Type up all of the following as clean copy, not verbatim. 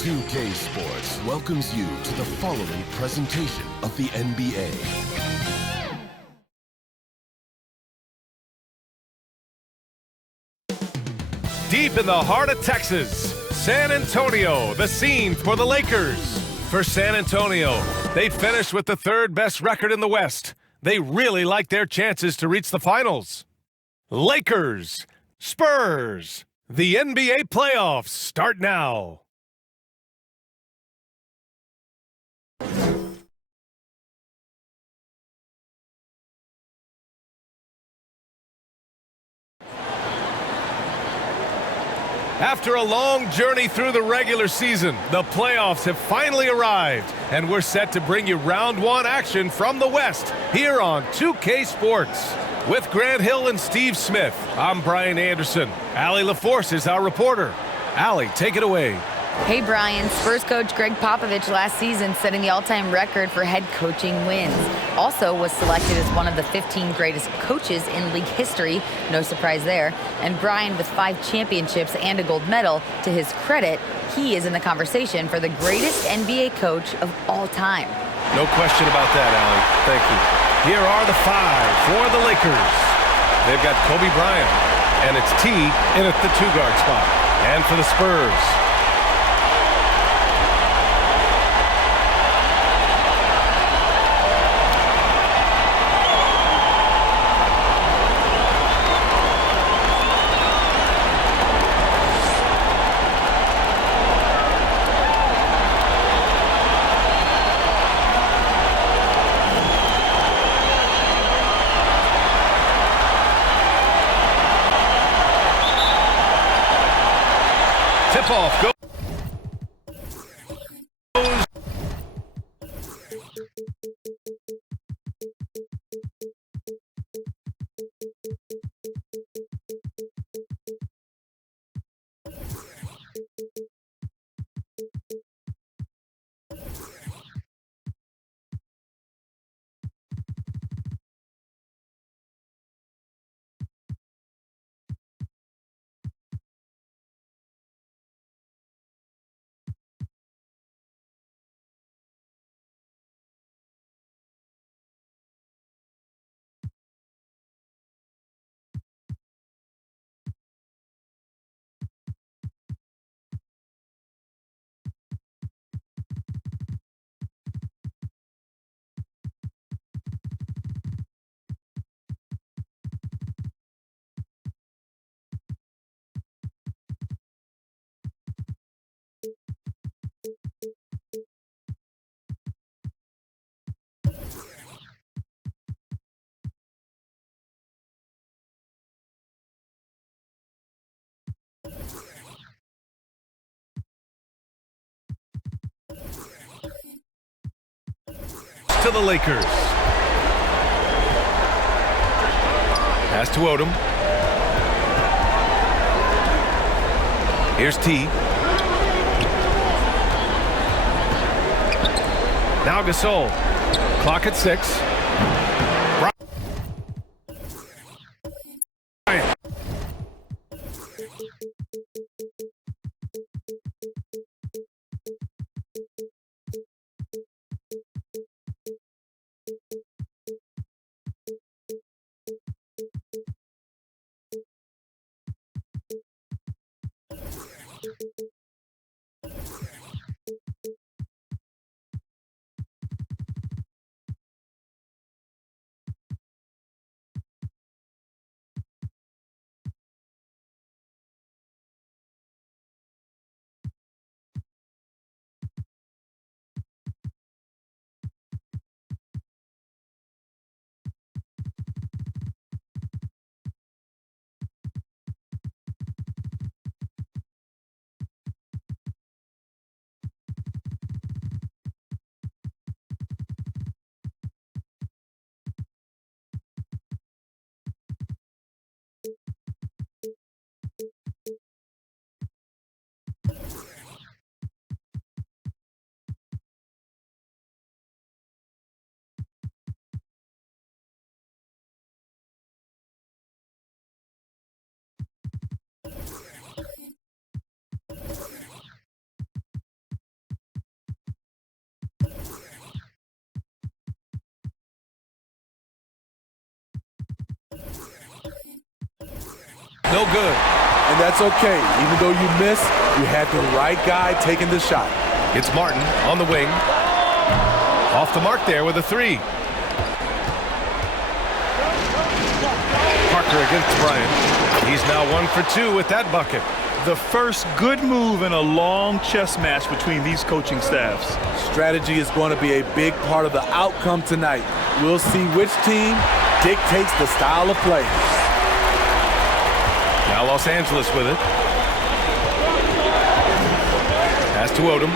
2K Sports welcomes you to the following presentation of the NBA. Deep in the heart of Texas, San Antonio, the scene for the Lakers. For San Antonio, they finished with the third best record in the West. They really like their chances to reach the finals. Lakers, Spurs, the NBA playoffs start now. After a long journey through the regular season, the playoffs have finally arrived, and we're set to bring you round one action from the West here on 2K Sports. With Grant Hill and Steve Smith, I'm Brian Anderson. Allie LaForce is our reporter. Allie, take it away. Hey, Brian. Spurs coach Greg Popovich last season setting the all-time record for head coaching wins. Also was selected as one of the 15 greatest coaches in league history. No surprise there. And Brian, with 5 championships and a gold medal, to his credit, he is in the conversation for the greatest NBA coach of all time. No question about that, Allie. Thank you. Here are the 5 for the Lakers. They've got Kobe Bryant, and it's T in at the 2-guard spot. And for the Spurs, tip-off goes. To the Lakers. Pass to Odom. Here's T. Now Gasol. Clock at 6. Bryant. no good. And that's okay. Even though you missed, you had the right guy taking the shot. It's Martin on the wing. Off the mark there with a three. Parker against Bryant. He's now 1 for 2 with that bucket. The first good move in a long chess match between these coaching staffs. Strategy is going to be a big part of the outcome tonight. We'll see which team dictates the style of play. Now Los Angeles with it. Pass to Odom.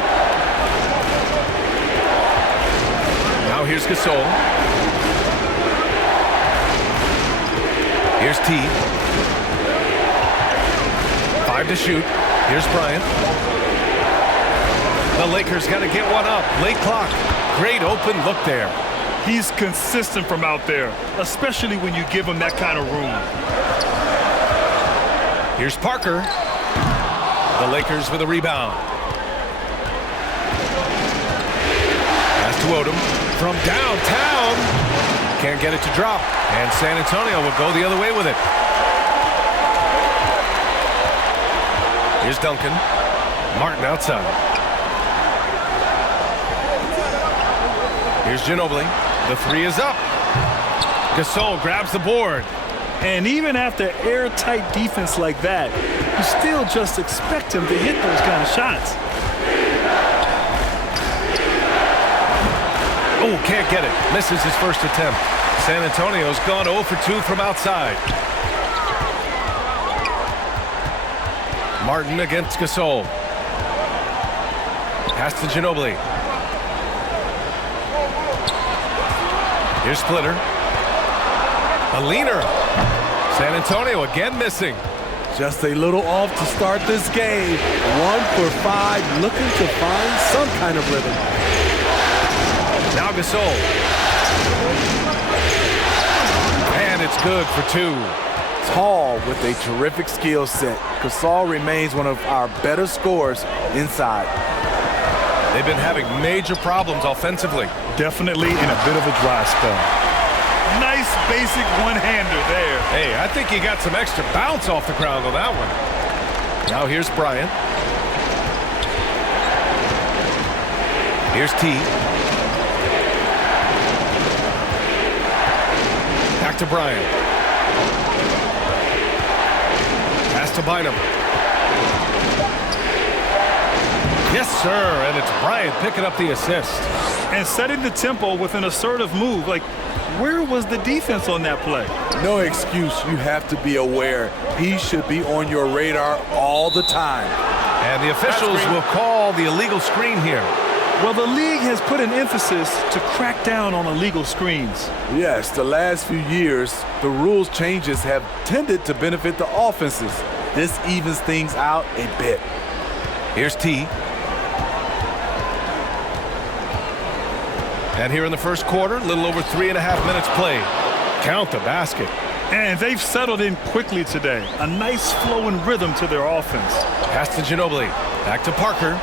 Now here's Gasol. Here's T. 5 to shoot. Here's Bryant. The Lakers got to get one up. Late clock. Great open look there. He's consistent from out there, especially when you give him that kind of room. Here's Parker. The Lakers with a rebound. Pass to Odom from downtown. Can't get it to drop. And San Antonio will go the other way with it. Here's Duncan. Martin outside. Here's Ginobili. The three is up. Gasol grabs the board. And even after airtight defense like that, you still just expect him to hit those kind of shots. Oh, can't get it. Misses his first attempt. San Antonio's gone 0 for 2 from outside. Martin against Gasol. Pass to Ginobili. Here's Splitter. A leaner. San Antonio again missing. Just a little off to start this game. 1 for 5, looking to find some kind of rhythm. Now Gasol. And it's good for 2. Tall with a terrific skill set. Gasol remains one of our better scorers inside. They've been having major problems offensively. Definitely in a bit of a dry spell. Nice basic one-hander there. Hey, I think he got some extra bounce off the ground on that one. Now here's Bryant. Here's T. Back to Bryant. Pass to Bynum. Yes, sir, and it's Bryant picking up the assist. And setting the tempo with an assertive move. Like, where was the defense on that play? No excuse. You have to be aware. He should be on your radar all the time. And the officials will call the illegal screen here. Well, the league has put an emphasis to crack down on illegal screens. Yes, the last few years, the rules changes have tended to benefit the offenses. This evens things out a bit. Here's T. And here in the first quarter, a little over 3.5 minutes played. Count the basket. And they've settled in quickly today. A nice flowing rhythm to their offense. Pass to Ginobili. Back to Parker.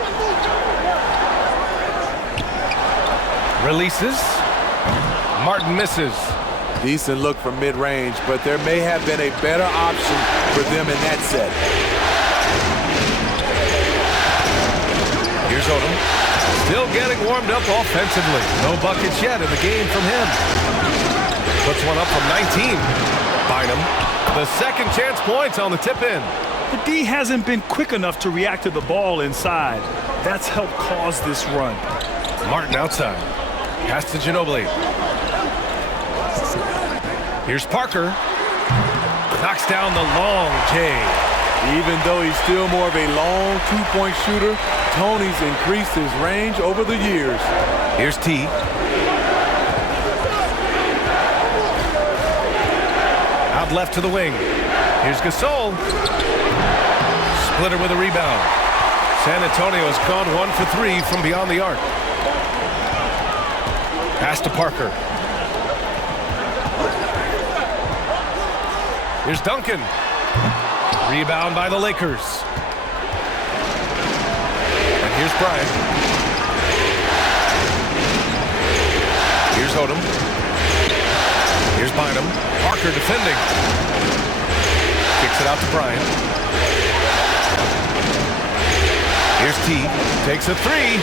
Releases. Martin misses. Decent look from mid-range, but there may have been a better option for them in that set. Here's Odom. Still getting warmed up offensively. No buckets yet in the game from him. Puts one up from 19. Bynum. The second chance points on the tip-in. The D hasn't been quick enough to react to the ball inside. That's helped cause this run. Martin outside. Pass to Ginobili. Here's Parker. Knocks down the long J. Even though he's still more of a long two-point shooter, Tony's increased his range over the years. Here's T. Out left to the wing. Here's Gasol. Splitter with a rebound. San Antonio has gone 1 for 3 from beyond the arc. Pass to Parker. Here's Duncan. Rebound by the Lakers. And here's Bryant. Here's Odom. Here's Bynum. Parker defending. Kicks it out to Bryant. Here's T. Takes a three.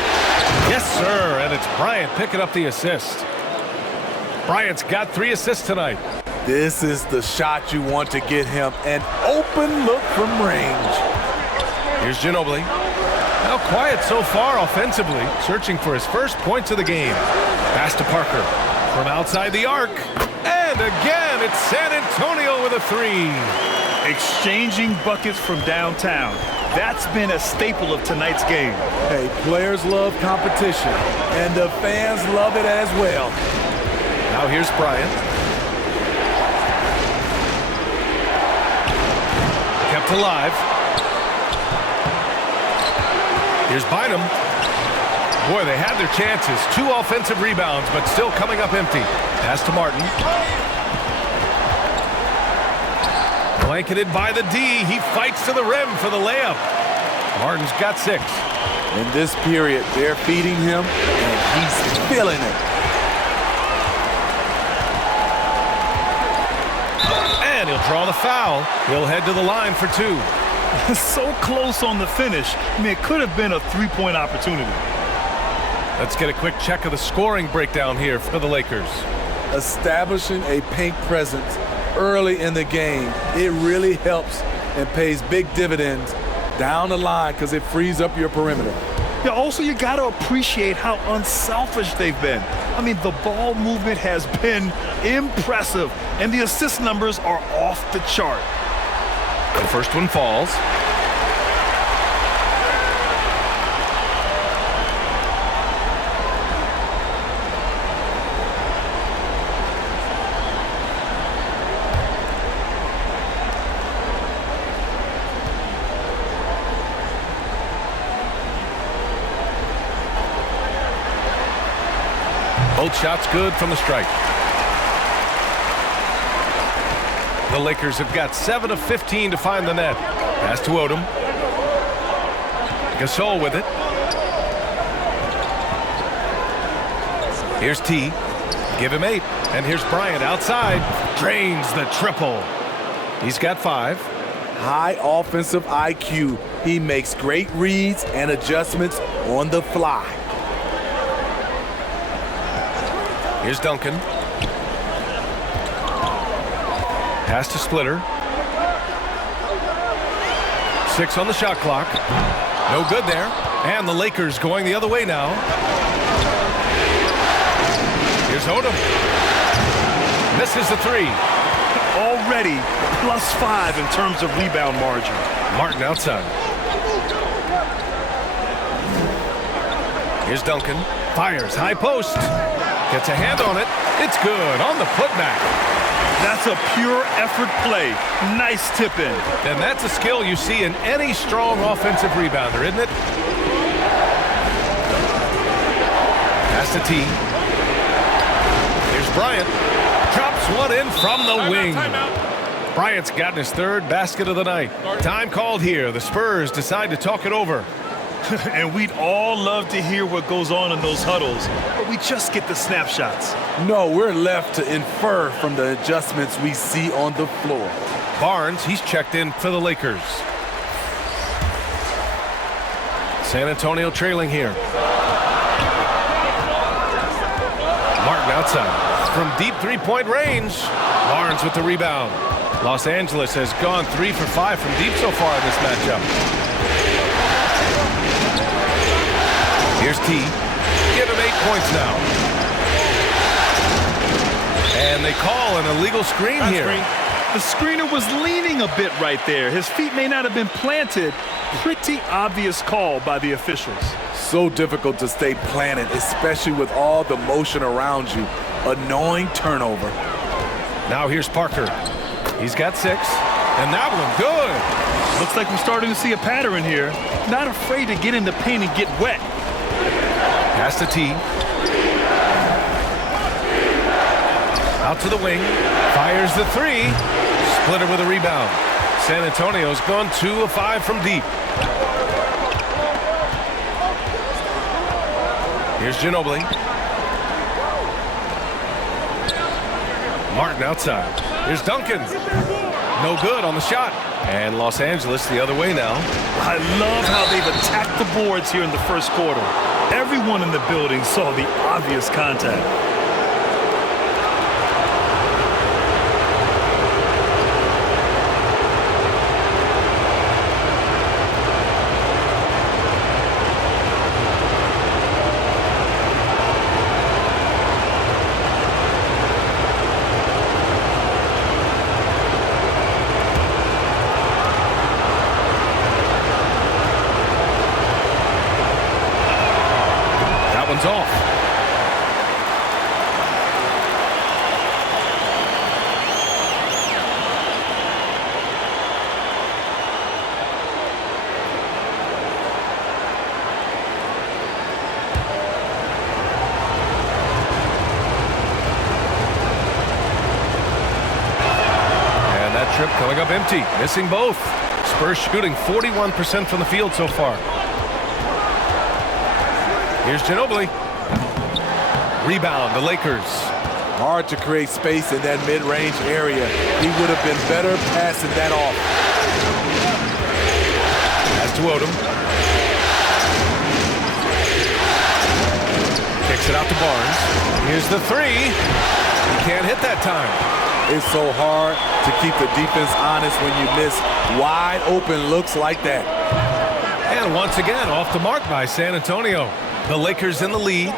Yes, sir. And it's Bryant picking up the assist. Bryant's got 3 assists tonight. This is the shot you want to get him. An open look from range. Here's Ginobili. Now quiet so far offensively, searching for his first points of the game. Pass to Parker from outside the arc. And again, it's San Antonio with a 3. Exchanging buckets from downtown. That's been a staple of tonight's game. Hey, players love competition, and the fans love it as well. Now here's Bryant. Kept alive. Here's Bynum. Boy, they had their chances. 2 offensive rebounds, but still coming up empty. Pass to Martin. Blanketed by the D. He fights to the rim for the layup. Martin's got 6. In this period, they're feeding him, and he's feeling it. And he'll draw the foul. He'll head to the line for 2. So close on the finish. I mean, it could have been a 3-point opportunity. Let's get a quick check of the scoring breakdown here for the Lakers. Establishing a paint presence early in the game, it really helps and pays big dividends down the line because it frees up your perimeter. Yeah, also, you got to appreciate how unselfish they've been. I mean, the ball movement has been impressive, and the assist numbers are off the chart. The first one falls. Both shots good from the strike. The Lakers have got 7 of 15 to find the net. Pass to Odom. Gasol with it. Here's T. Give him 8. And here's Bryant outside. Drains the triple. He's got 5. High offensive IQ. He makes great reads and adjustments on the fly. Here's Duncan. Pass to Splitter. 6 on the shot clock. No good there. And the Lakers going the other way now. Here's Odom. Misses the 3. Already +5 in terms of rebound margin. Martin outside. Here's Duncan. Fires high post. Gets a hand on it. It's good on the putback. That's a pure effort play. Nice tip in. And that's a skill you see in any strong offensive rebounder, isn't it? Pass to T. Here's Bryant. Drops one in from the wing. Bryant's gotten his 3rd basket of the night. Time called here. The Spurs decide to talk it over. And we'd all love to hear what goes on in those huddles, but we just get the snapshots. No, we're left to infer from the adjustments we see on the floor. Barnes, he's checked in for the Lakers. San Antonio trailing here. Martin outside. From deep 3-point range. Barnes with the rebound. Los Angeles has gone 3 for 5 from deep so far in this matchup. Here's T. Give him 8 points now. And they call an illegal screen here. The screener was leaning a bit right there. His feet may not have been planted. Pretty obvious call by the officials. So difficult to stay planted, especially with all the motion around you. Annoying turnover. Now here's Parker. He's got 6. And that one good. Looks like we're starting to see a pattern here. Not afraid to get in the paint and get wet. Pass to T. Out to the wing. Fires the 3. Splitter with a rebound. San Antonio's gone 2 of 5 from deep. Here's Ginobili. Martin outside. Here's Duncan. No good on the shot. And Los Angeles the other way now. I love how they've attacked the boards here in the first quarter. Everyone in the building saw the obvious contact. Off. And that trip coming up empty, missing both. Spurs shooting 41% from the field so far. Here's Ginobili. Rebound, the Lakers. Hard to create space in that mid-range area. He would have been better passing that off. Pass to Odom. Kicks it out to Barnes. Here's the three. He can't hit that time. It's so hard to keep the defense honest when you miss wide open looks like that. And once again, off the mark by San Antonio. The Lakers in the lead.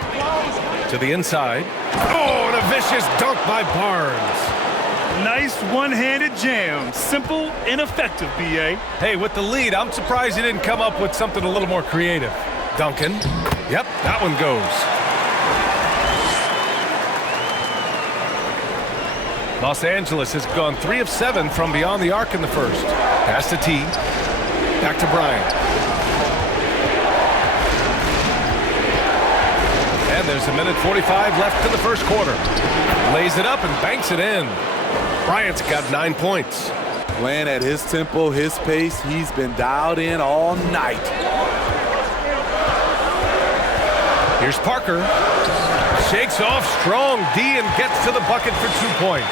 To the inside. Oh, and a vicious dunk by Barnes. Nice one-handed jam. Simple and effective, B.A. Hey, with the lead, I'm surprised he didn't come up with something a little more creative. Duncan. Yep, that one goes. Los Angeles has gone 3 of 7 from beyond the arc in the first. Pass to T. Back to Bryant. And there's a minute 45 left in the first quarter. Lays it up and banks it in. Bryant's got 9 points. Playing at his tempo, his pace, he's been dialed in all night. Here's Parker. Shakes off strong D and gets to the bucket for 2 points.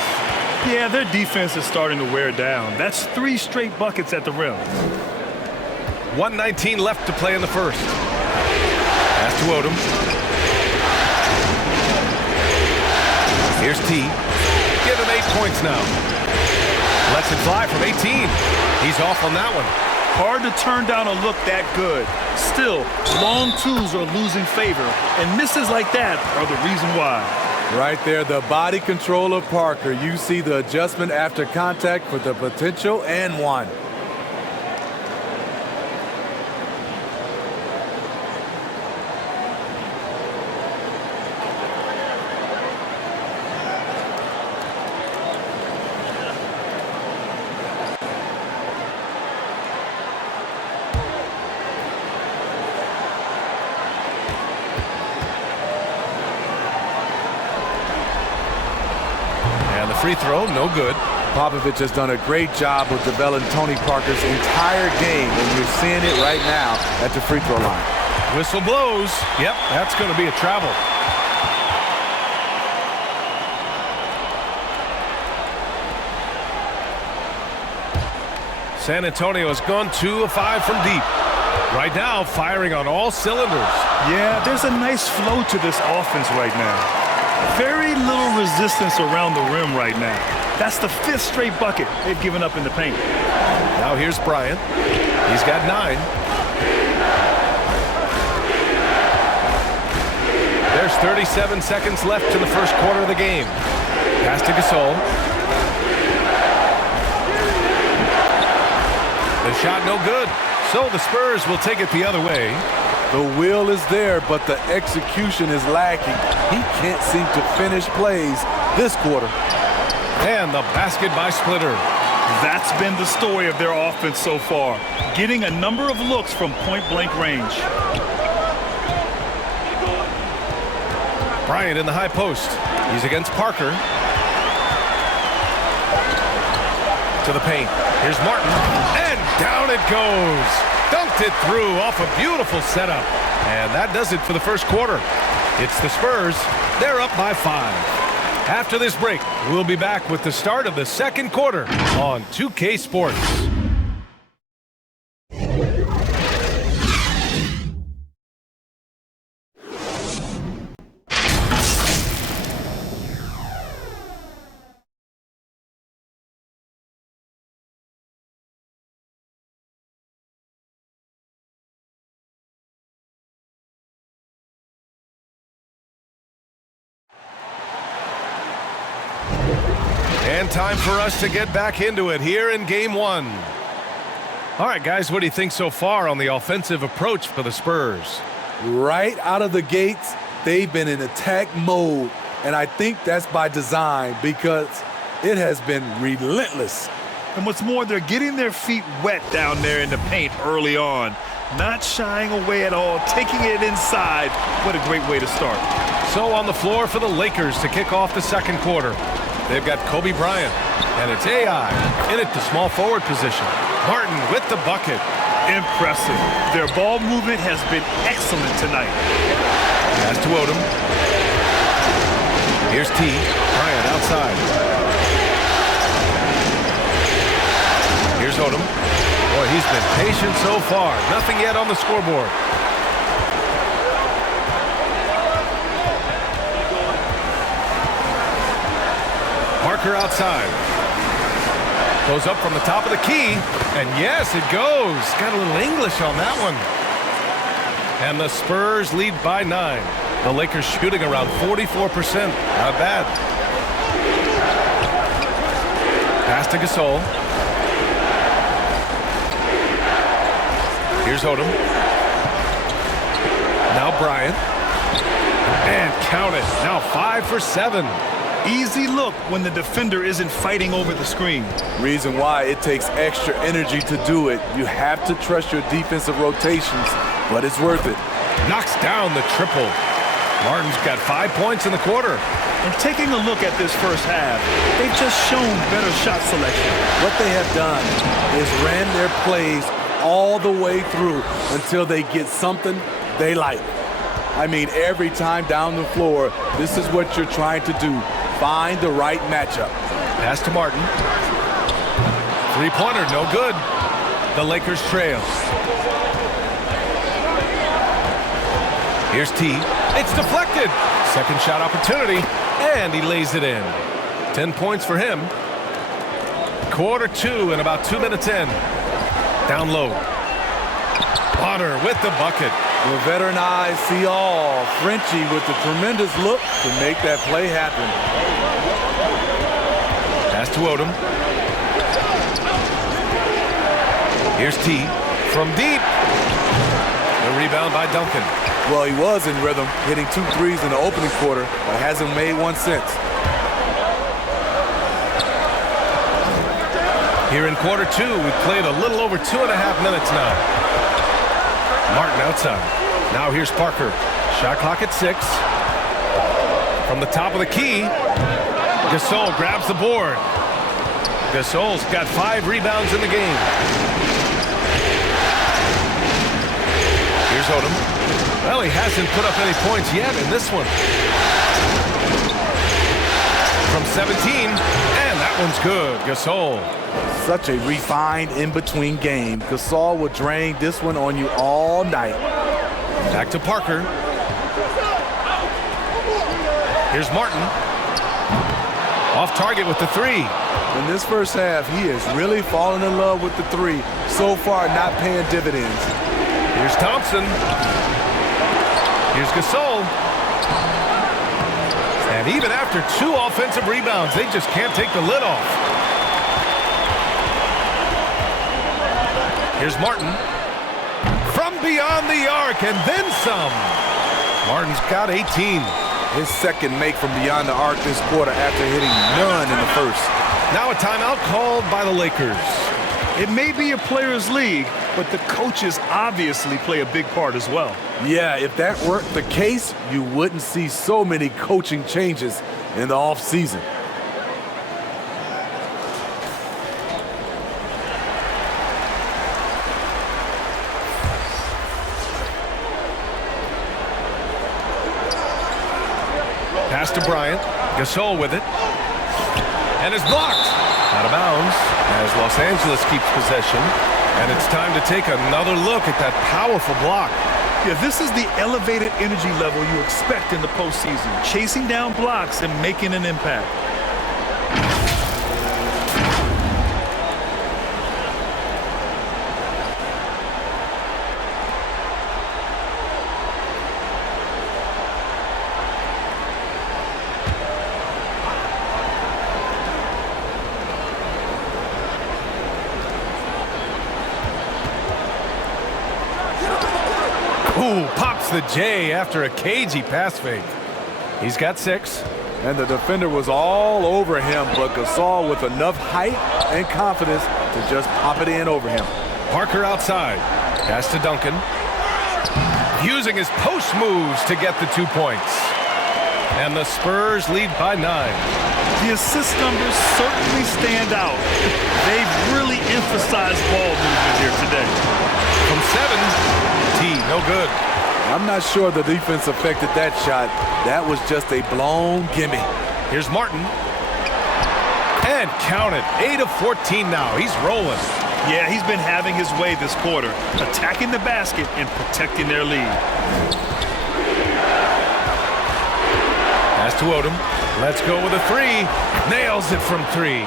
Yeah, their defense is starting to wear down. That's 3 straight buckets at the rim. 1:19 left to play in the first. Pass to Odom. Here's T. Give him 8 points now. Lets it fly from 18. He's off on that one. Hard to turn down a look that good. Still, long twos are losing favor, and misses like that are the reason why. Right there, the body control of Parker. You see the adjustment after contact for the potential and one. Free throw, no good. Popovich has done a great job of developing Tony Parker's entire game, and you're seeing it right now at the free throw line. Whistle blows. Yep, that's going to be a travel. San Antonio has gone 2 of 5 from deep. Right now, firing on all cylinders. Yeah, there's a nice flow to this offense right now. Very little resistance around the rim right now. That's the 5th straight bucket they've given up in the paint. Now here's Bryant. He's got 9. There's 37 seconds left in the first quarter of the game. Pass to Gasol. The shot no good. So the Spurs will take it the other way. The will is there, but the execution is lacking. He can't seem to finish plays this quarter. And the basket by Splitter. That's been the story of their offense so far, getting a number of looks from point-blank range. Bryant in the high post. He's against Parker. To the paint. Here's Martin. And down it goes. Dunked it through off a beautiful setup. And that does it for the first quarter. It's the Spurs. They're up by 5. After this break, we'll be back with the start of the second quarter on 2K Sports. And time for us to get back into it here in Game 1. All right, guys, what do you think so far on the offensive approach for the Spurs? Right out of the gates, they've been in attack mode, and I think that's by design because it has been relentless. And what's more, they're getting their feet wet down there in the paint early on, not shying away at all, taking it inside. What a great way to start. So on the floor for the Lakers to kick off the second quarter, they've got Kobe Bryant, and it's AI in at the small forward position. Martin with the bucket. Impressive. Their ball movement has been excellent tonight. Pass to Odom. Here's T. Bryant outside. Here's Odom. Boy, he's been patient so far. Nothing yet on the scoreboard. Parker outside. Goes up from the top of the key, and yes, it goes. Got a little English on that one. And the Spurs lead by 9. The Lakers shooting around 44%. Not bad. Pass to Gasol. Here's Odom. Now Bryant. And count it. Now 5 for 7. Easy look when the defender isn't fighting over the screen. Reason why it takes extra energy to do it. You have to trust your defensive rotations, but it's worth it. Knocks down the triple. Martin's got 5 points in the quarter. And taking a look at this first half, they've just shown better shot selection. What they have done is ran their plays all the way through until they get something they like. I mean, every time down the floor, this is what you're trying to do. Find the right matchup. Pass to Martin. Three-pointer, no good. The Lakers trail. Here's T. It's deflected. Second shot opportunity, and he lays it in. 10 points for him. Quarter 2 and about 2 minutes in. Down low. Potter with the bucket. The veteran eyes see all. Frenchie with the tremendous look to make that play happen. Pass to Odom. Here's T. From deep. The rebound by Duncan. Well, he was in rhythm, hitting 2 threes in the opening quarter, but hasn't made one since. Here in quarter 2, we've played a little over 2.5 minutes now. Martin outside. Now here's Parker. Shot clock at 6. From the top of the key, Gasol grabs the board. Gasol's got 5 rebounds in the game. Here's Odom. Well, he hasn't put up any points yet in this one. From 17, and that one's good. Gasol. Such a refined in-between game. Gasol will drain this one on you all night. Back to Parker. Here's Martin. Off target with the 3. In this first half, he has really fallen in love with the 3. So far, not paying dividends. Here's Thompson. Here's Gasol. And even after 2 offensive rebounds, they just can't take the lid off. Here's Martin. From beyond the arc, and then some. Martin's got 18. His second make from beyond the arc this quarter after hitting none in the first. Now a timeout called by the Lakers. It may be a players' league, but the coaches obviously play a big part as well. Yeah, if that weren't the case, you wouldn't see so many coaching changes in the offseason. Pass to Bryant. Gasol with it. And it's blocked. Out of bounds as Los Angeles keeps possession. And it's time to take another look at that powerful block. Yeah, this is the elevated energy level you expect in the postseason. Chasing down blocks and making an impact. Ooh, pops the J after a cagey pass fake. He's got 6. And the defender was all over him, but Gasol with enough height and confidence to just pop it in over him. Parker outside. Pass to Duncan. Using his post moves to get the 2 points. And the Spurs lead by 9. The assist numbers certainly stand out. They've really emphasized ball movement here today. From 7, T, no good. I'm not sure the defense affected that shot. That was just a blown gimme. Here's Martin. And count it. 8 of 14 now. He's rolling. Yeah, he's been having his way this quarter, attacking the basket and protecting their lead. Pass to Odom. Let's go with a 3. Nails it from 3.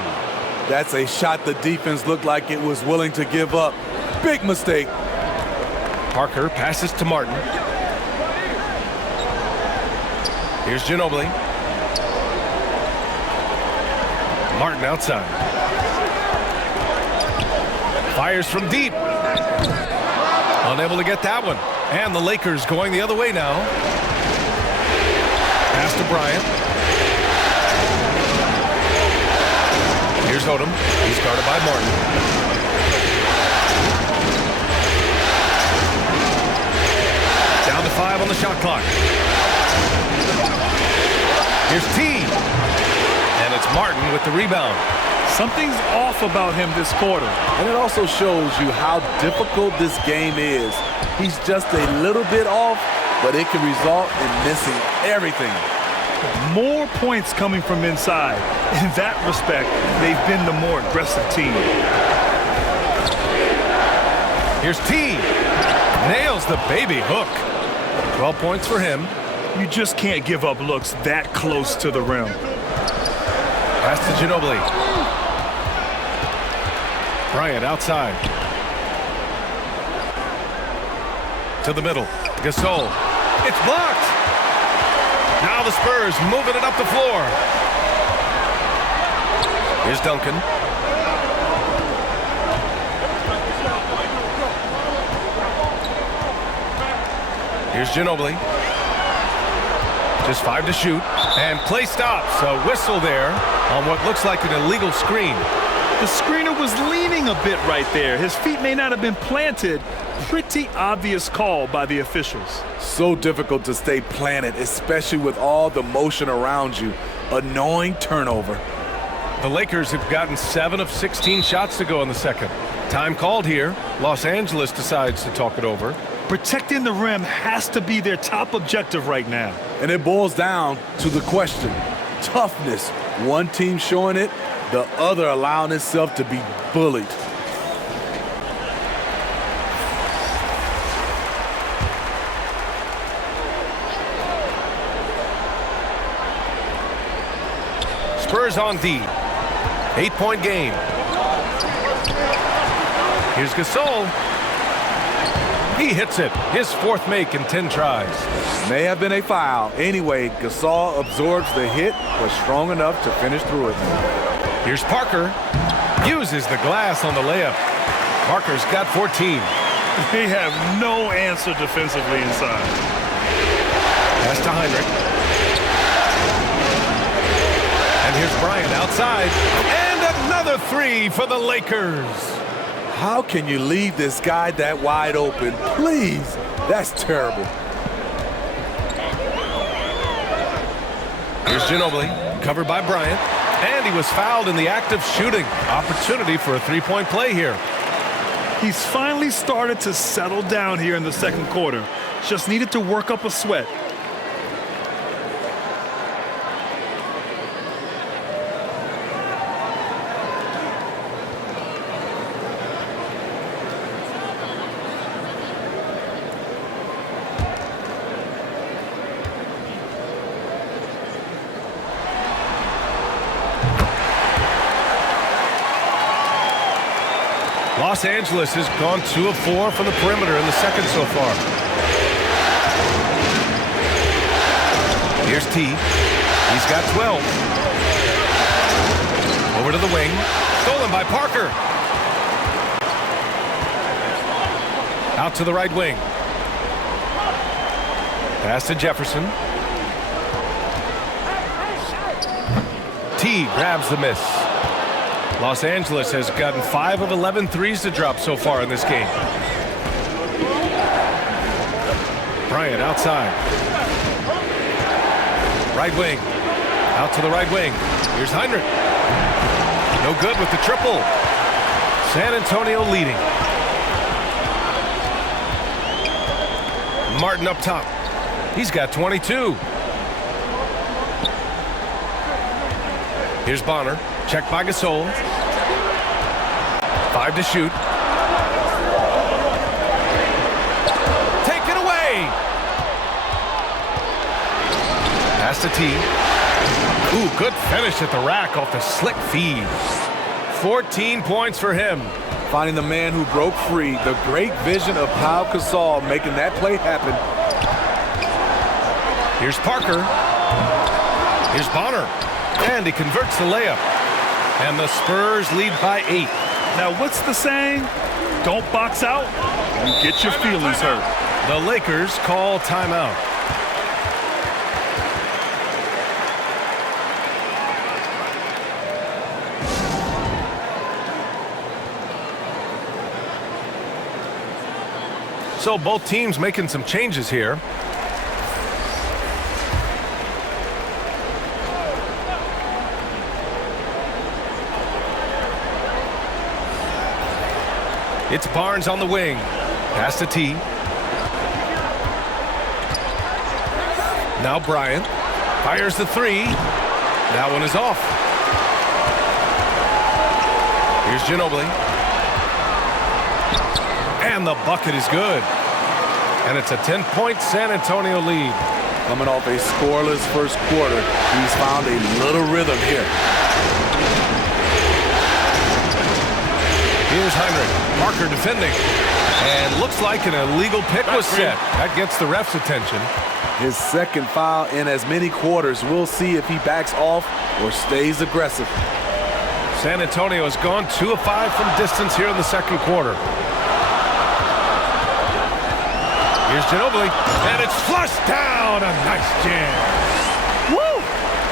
That's a shot the defense looked like it was willing to give up. Big mistake. Parker passes to Martin. Here's Ginobili. Martin outside. Fires from deep. Unable to get that one. And the Lakers going the other way now. Pass to Bryant. Here's Odom. He's guarded by Martin. Down to 5 on the shot clock. Here's T. And it's Martin with the rebound. Something's off about him this quarter. And it also shows you how difficult this game is. He's just a little bit off, but it can result in missing everything. More points coming from inside. In that respect, they've been the more aggressive team. Here's T. Nails the baby hook. 12 points for him. You just can't give up looks that close to the rim. Pass to Ginobili. Bryant outside. To the middle. Gasol. It's blocked. Now the Spurs moving it up the floor. Here's Duncan. Here's Ginobili. Just 5 to shoot. And play stops. A whistle there on what looks like an illegal screen. The screener was leaning a bit right there. His feet may not have been planted. Pretty obvious call by the officials. So difficult to stay planted, especially with all the motion around you. Annoying turnover. The Lakers have gotten 7 of 16 shots to go in the second. Time called here. Los Angeles decides to talk it over. Protecting the rim has to be their top objective right now. And it boils down to the question. Toughness. One team showing it, the other allowing itself to be bullied. Spurs on D. 8-point game. Here's Gasol. He hits it. His 4th make in 10 tries. May have been a foul. Anyway, Gasol absorbs the hit, was strong enough to finish through it. Here's Parker. Uses the glass on the layup. Parker's got 14. They have no answer defensively inside. Pass to Heinrich. And here's Bryant outside. And another 3 for the Lakers. How can you leave this guy that wide open? Please. That's terrible. Here's Ginobili, covered by Bryant. And he was fouled in the act of shooting. Opportunity for a 3-point play here. He's finally started to settle down here in the second quarter. Just needed to work up a sweat. Los Angeles has gone 2 of 4 from the perimeter in the second so far. Here's T. He's got 12. Over to the wing. Stolen by Parker. Out to the right wing. Pass to Jefferson. T grabs the miss. Los Angeles has gotten 5 of 11 threes to drop so far in this game. Bryant outside. Right wing. Out to the right wing. Here's Heinrich. No good with the triple. San Antonio leading. Martin up top. He's got 22. Here's Bonner. Checked by Gasol. 5 to shoot. Take it away. Pass to T. Ooh, good finish at the rack off the slick feed. 14 points for him. Finding the man who broke free. The great vision of Pau Gasol making that play happen. Here's Parker. Here's Bonner. And he converts the layup. And the Spurs lead by 8. Now, what's the saying? Don't box out. You get your feelings hurt. The Lakers call timeout. So both teams making some changes here. It's Barnes on the wing. Pass to T. Now Bryant fires the 3. That one is off. Here's Ginobili. And the bucket is good. And it's a 10-point San Antonio lead. Coming off a scoreless first quarter, he's found a little rhythm here. Here's Heinrich. Parker defending. And looks like an illegal pick was set. That gets the ref's attention. His second foul in as many quarters. We'll see if he backs off or stays aggressive. San Antonio has gone 2 of 5 from distance here in the second quarter. Here's Ginobili, and it's flushed down. A nice jam. Woo!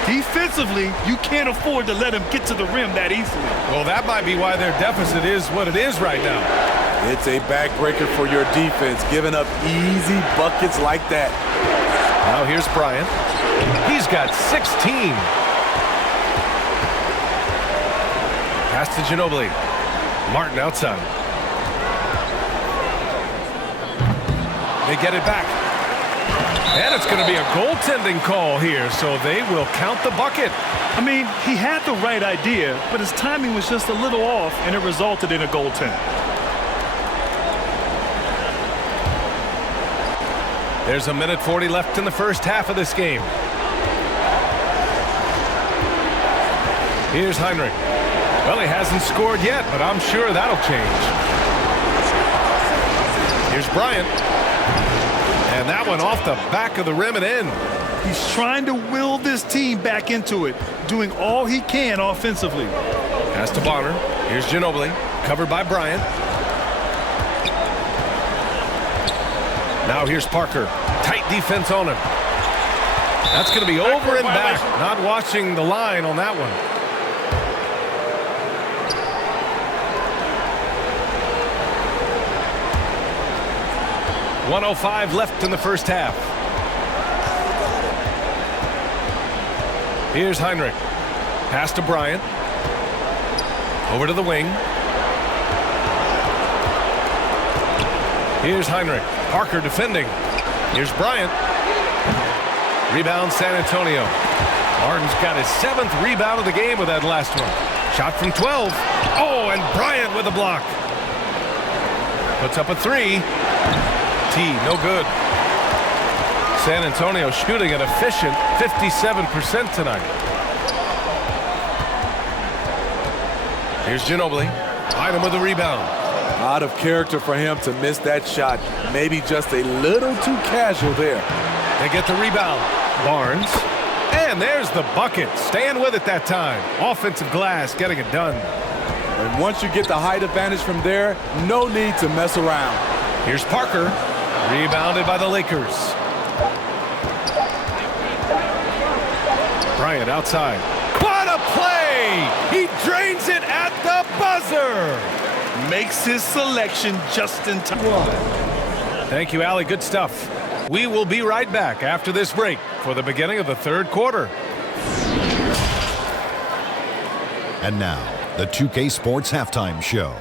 Defensively, you can't afford to let him get to the rim that easily. Well, that might be why their deficit is what it is right now. It's a backbreaker for your defense, giving up easy buckets like that. Now here's Bryant. He's got 16. Pass to Ginobili. Martin outside. They get it back. And it's going to be a goaltending call here, so they will count the bucket. I mean, he had the right idea, but his timing was just a little off, and it resulted in a goaltend. There's a minute 40 left in the first half of this game. Here's Heinrich. Well, he hasn't scored yet, but I'm sure that'll change. Here's Bryant. And that one off the back of the rim and in. He's trying to will this team back into it, doing all he can offensively. Pass to Bonner. Here's Ginobili, covered by Bryant. Now here's Parker. Tight defense on him. That's going to be over and back. Not watching the line on that one. .105 left in the first half. Here's Heinrich. Pass to Bryant. Over to the wing. Here's Heinrich. Parker defending. Here's Bryant. Rebound San Antonio. Martin's got his 7th rebound of the game with that last one. Shot from 12. Oh, and Bryant with a block. Puts up a 3. T, no good. San Antonio shooting an efficient 57% tonight. Here's Ginobili. Item with a rebound. Out of character for him to miss that shot. Maybe just a little too casual there. They get the rebound. Barnes. And there's the bucket. Staying with it that time. Offensive glass getting it done. And once you get the height advantage from there, no need to mess around. Here's Parker. Rebounded by the Lakers. Bryant outside. What a play! He drains it at the buzzer! Makes his selection just in time. Thank you, Allie. Good stuff. We will be right back after this break for the beginning of the third quarter. And now, the 2K Sports Halftime Show.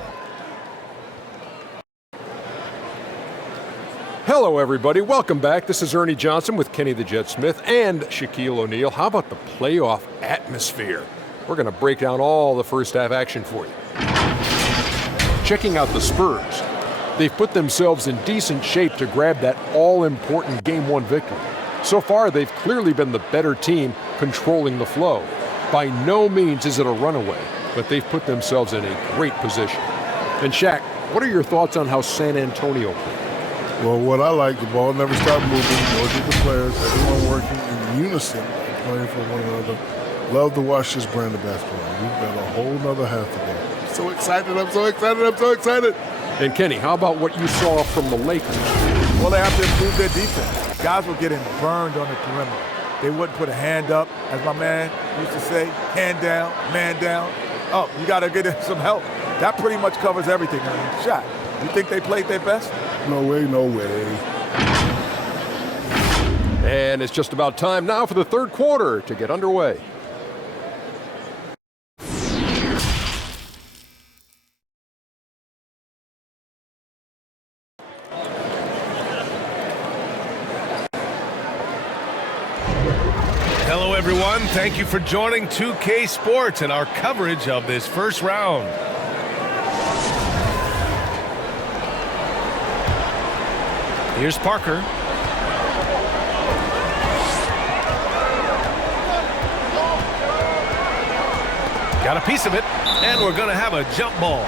Hello, everybody. Welcome back. This is Ernie Johnson with Kenny the Jet Smith and Shaquille O'Neal. How about the playoff atmosphere? We're going to break down all the first half action for you. Checking out the Spurs. They've put themselves in decent shape to grab that all-important Game 1 victory. So far, they've clearly been the better team controlling the flow. By no means is it a runaway, but they've put themselves in a great position. And Shaq, what are your thoughts on how San Antonio played? Well, what I like, the ball never stopped moving, nor did the players. Everyone working in unison and playing for one another. Love to watch this brand of basketball. We've got a whole nother half to go. So excited, I'm so excited, I'm so excited. And Kenny, how about what you saw from the Lakers? Well, they have to improve their defense. Guys were getting burned on the perimeter. They wouldn't put a hand up, as my man used to say, hand down, man down. Oh, you got to get him some help. That pretty much covers everything. Shot. You think they played their best? No way, no way. And it's just about time now for the third quarter to get underway. Hello, everyone. Thank you for joining 2K Sports and our coverage of this first round. Here's Parker. Got a piece of it, and we're going to have a jump ball.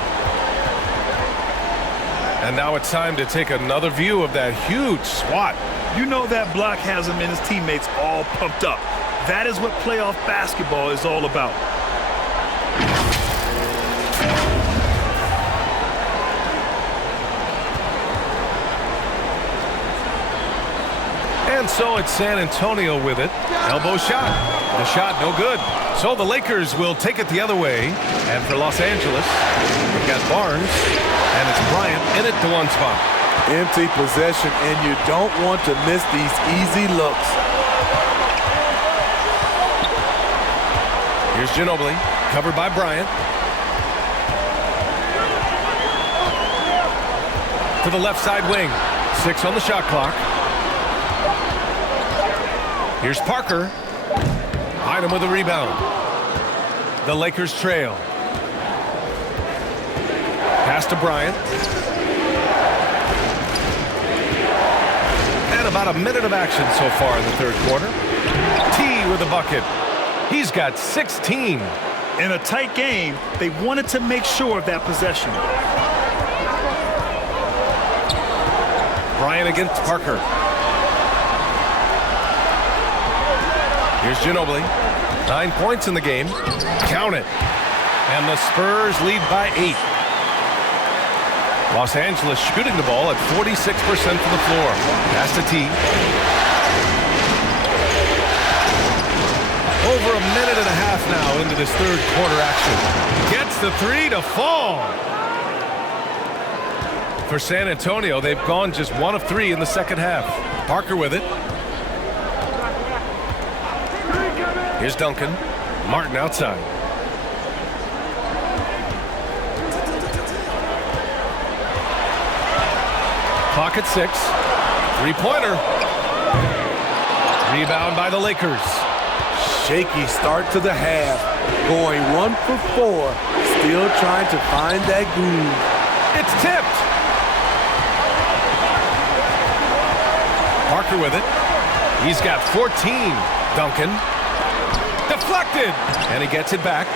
And now it's time to take another view of that huge swat. You know that block has him and his teammates all pumped up. That is what playoff basketball is all about. And so it's San Antonio with it. Elbow shot. The shot no good. So the Lakers will take it the other way. And for Los Angeles, we've got Barnes. And it's Bryant in it to one spot. Empty possession, and you don't want to miss these easy looks. Here's Ginobili, covered by Bryant. To the left side wing. 6 on the shot clock. Here's Parker. Hyden with a rebound. The Lakers trail. Pass to Bryant. And about a minute of action so far in the third quarter. T with a bucket. He's got 16. In a tight game, they wanted to make sure of that possession. Bryant against Parker. Here's Ginobili. 9 points in the game. Count it. And the Spurs lead by 8. Los Angeles shooting the ball at 46% from the floor. Pass to T. Over a minute and a half now into this third quarter action. Gets the 3 to fall. For San Antonio, they've gone just 1 of 3 in the second half. Parker with it. Here's Duncan. Martin outside. Clock at 6. Three-pointer. Rebound by the Lakers. Shaky start to the half. Going 1 for 4. Still trying to find that groove. It's tipped. Parker with it. He's got 14. Duncan. Deflected. And he gets it back.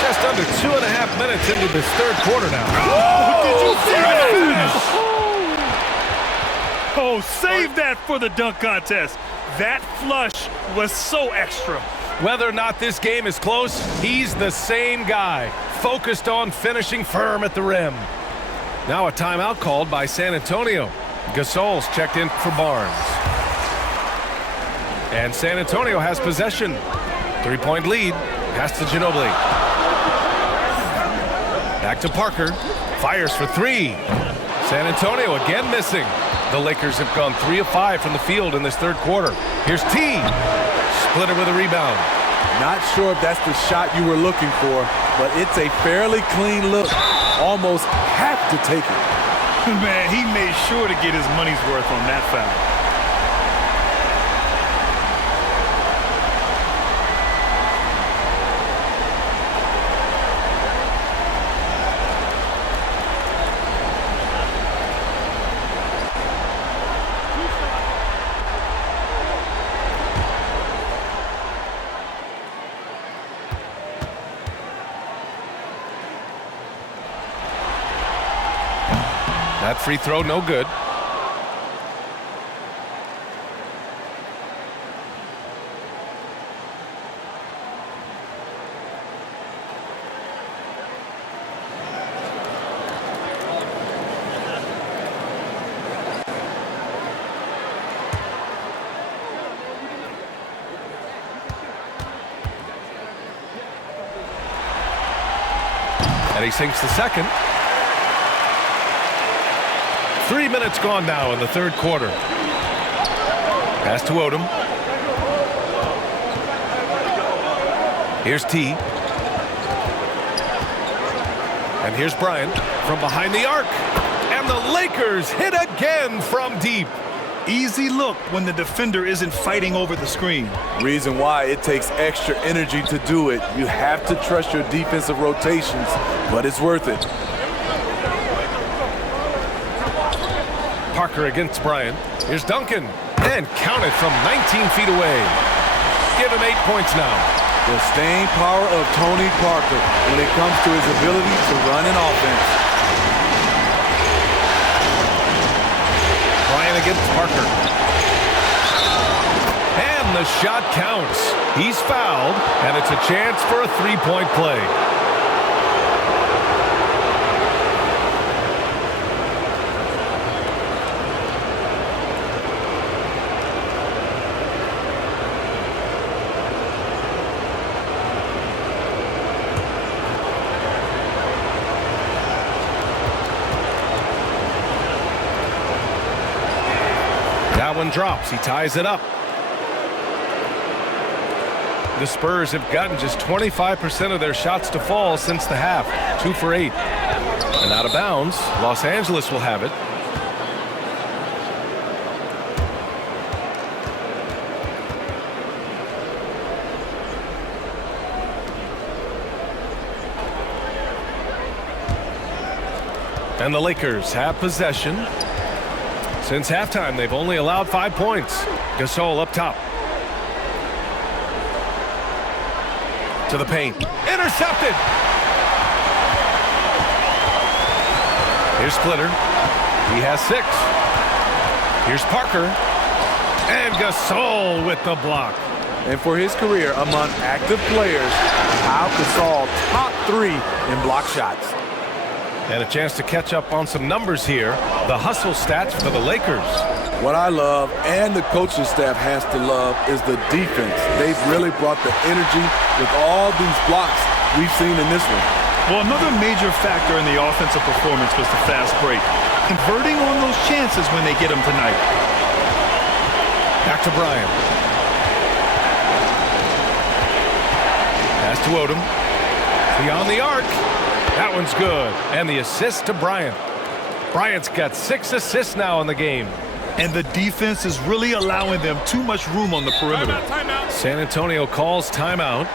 Just under 2.5 minutes into this third quarter now. Oh, did you see that? Oh, save that for the dunk contest. That flush was so extra. Whether or not this game is close, he's the same guy, focused on finishing firm at the rim. Now a timeout called by San Antonio. Gasol's checked in for Barnes. And San Antonio has possession. 3-point lead. Pass to Ginobili. Back to Parker. Fires for three. San Antonio again missing. The Lakers have gone 3 of 5 from the field in this third quarter. Here's T. Splitter with a rebound. Not sure if that's the shot you were looking for, but it's a fairly clean look. Almost have to take it. Man, he made sure to get his money's worth on that foul. That free throw, no good. And he sinks the second. 3 minutes gone now in the third quarter. Pass to Odom. Here's T. And here's Bryant from behind the arc. And the Lakers hit again from deep. Easy look when the defender isn't fighting over the screen. Reason why it takes extra energy to do it. You have to trust your defensive rotations, but it's worth it. Parker against Bryant. Here's Duncan. And counted from 19 feet away. Give him 8 points now. The staying power of Tony Parker when it comes to his ability to run an offense. Bryant against Parker. And the shot counts. He's fouled, and it's a chance for a three-point play. That one drops. He ties it up. The Spurs have gotten just 25% of their shots to fall since the half. 2 for 8. And out of bounds. Los Angeles will have it. And the Lakers have possession. Since halftime, they've only allowed 5 points. Gasol up top. To the paint. Intercepted! Here's Splitter. He has 6. Here's Parker. And Gasol with the block. And for his career among active players, Pau Gasol top 3 in block shots. And a chance to catch up on some numbers here. The hustle stats for the Lakers. What I love, and the coaching staff has to love, is the defense. They've really brought the energy with all these blocks we've seen in this one. Well, another major factor in the offensive performance was the fast break. Converting on those chances when they get them tonight. Back to Bryant. Pass to Odom. Beyond the arc. That one's good. And the assist to Bryant. Bryant's got 6 assists now in the game. And the defense is really allowing them too much room on the perimeter. Timeout. San Antonio calls timeout.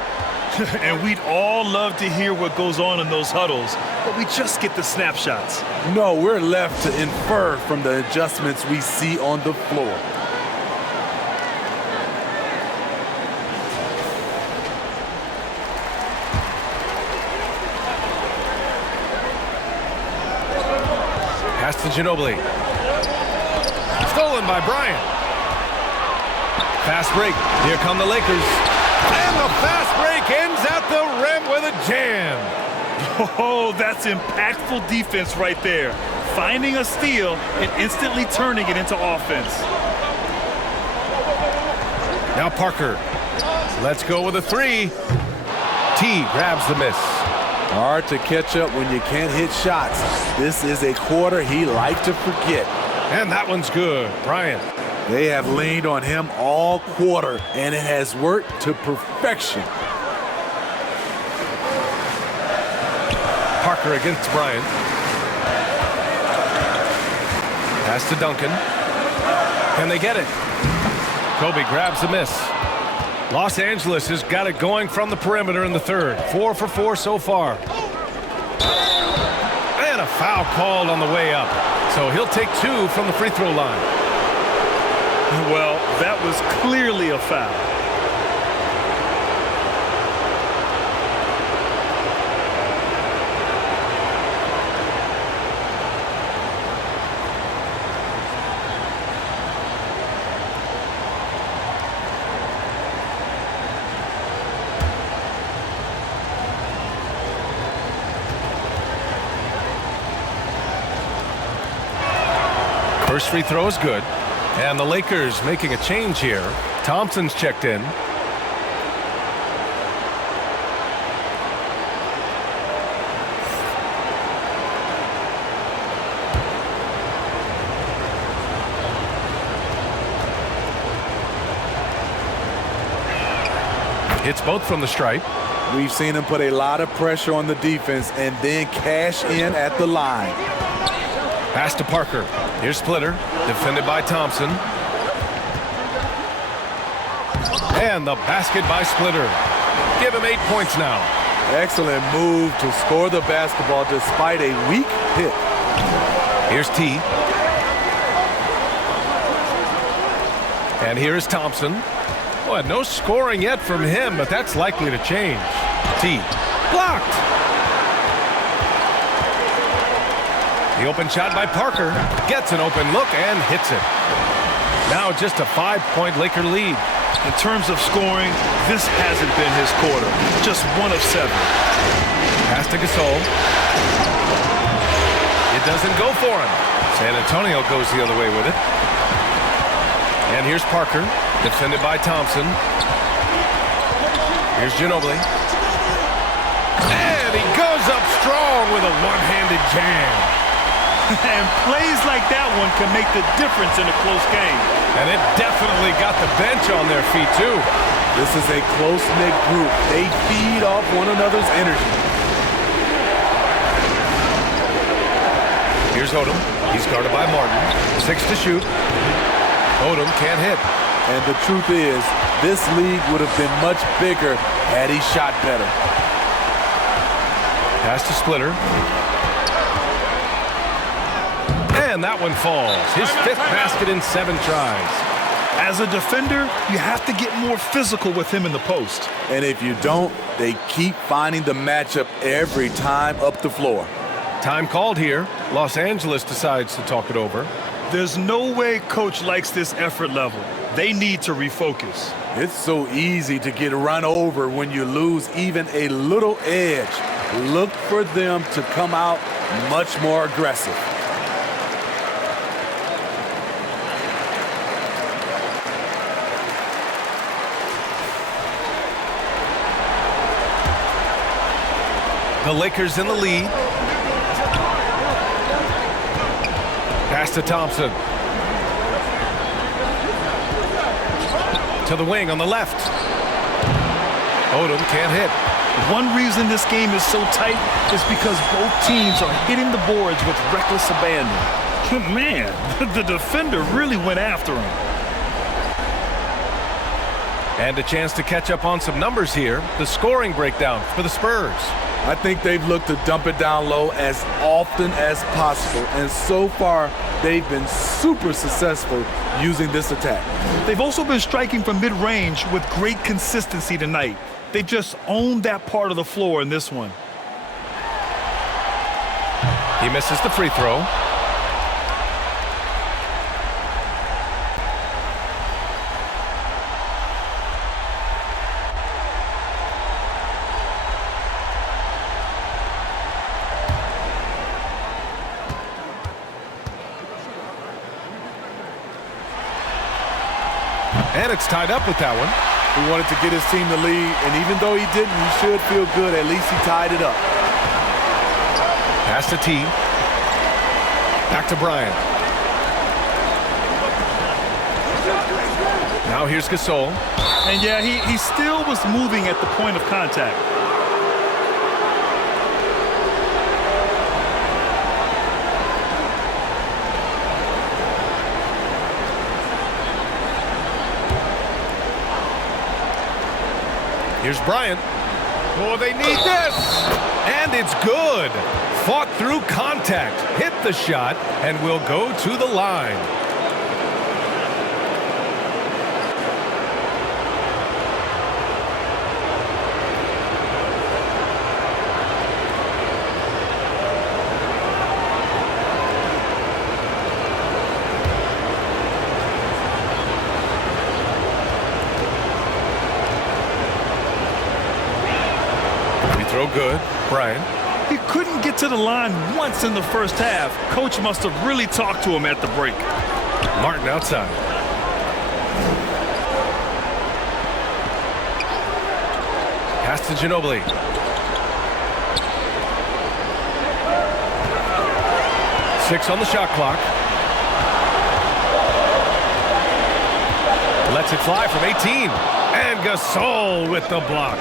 And we'd all love to hear what goes on in those huddles, but we just get the snapshots. No, we're left to infer from the adjustments we see on the floor. Pass to Ginobili. Stolen by Bryant. Fast break. Here come the Lakers. And the fast break ends at the rim with a jam. Oh, that's impactful defense right there. Finding a steal and instantly turning it into offense. Now Parker. Let's go with a three. T grabs the miss. Hard to catch up when you can't hit shots. This is a quarter he liked to forget. And that one's good. Bryant. They have leaned on him all quarter, and it has worked to perfection. Parker against Bryant. Pass to Duncan. Can they get it? Kobe grabs the miss. Los Angeles has got it going from the perimeter in the third. 4 for 4 so far. And a foul called on the way up. So he'll take 2 from the free throw line. Well, that was clearly a foul. First free throw is good. And the Lakers making a change here. Thompson's checked in. Hits both from the stripe. We've seen him put a lot of pressure on the defense and then cash in at the line. Pass to Parker. Here's Splitter, defended by Thompson. And the basket by Splitter. Give him 8 points now. Excellent move to score the basketball despite a weak hit. Here's T. And here is Thompson. Well, no scoring yet from him, but that's likely to change. T. Blocked. The open shot by Parker. Gets an open look and hits it. Now just a 5-point Laker lead. In terms of scoring, this hasn't been his quarter. Just 1 of 7. Pass to Gasol. It doesn't go for him. San Antonio goes the other way with it. And here's Parker, defended by Thompson. Here's Ginobili. And he goes up strong with a one-handed jam. And plays like that one can make the difference in a close game. And it definitely got the bench on their feet, too. This is a close-knit group. They feed off one another's energy. Here's Odom. He's guarded by Martin. 6 to shoot. Odom can't hit. And the truth is, this league would have been much bigger had he shot better. Pass to Splitter. And that one falls. His 5th basket in 7 tries. As a defender, you have to get more physical with him in the post. And if you don't, they keep finding the matchup every time up the floor. Time called here. Los Angeles decides to talk it over. There's no way coach likes this effort level. They need to refocus. It's so easy to get run over when you lose even a little edge. Look for them to come out much more aggressive. The Lakers in the lead. Pass to Thompson. To the wing on the left. Odom can't hit. One reason this game is so tight is because both teams are hitting the boards with reckless abandon. Man, the defender really went after him. And a chance to catch up on some numbers here. The scoring breakdown for the Spurs. I think they've looked to dump it down low as often as possible. And so far, they've been super successful using this attack. They've also been striking from mid-range with great consistency tonight. They just owned that part of the floor in this one. He misses the free throw. And it's tied up with that one. He wanted to get his team the lead, and even though he didn't, he should feel good. At least he tied it up. Pass to T. Back to Bryant. Now here's Gasol. And yeah, he still was moving at the point of contact. Here's Bryant. Oh, they need this! And it's good. Fought through contact, hit the shot, and will go to the line. Throw good. Bryant. He couldn't get to the line once in the first half. Coach must have really talked to him at the break. Martin outside. Pass to Ginobili. Six on the shot clock. Lets it fly from 18. And Gasol with the block.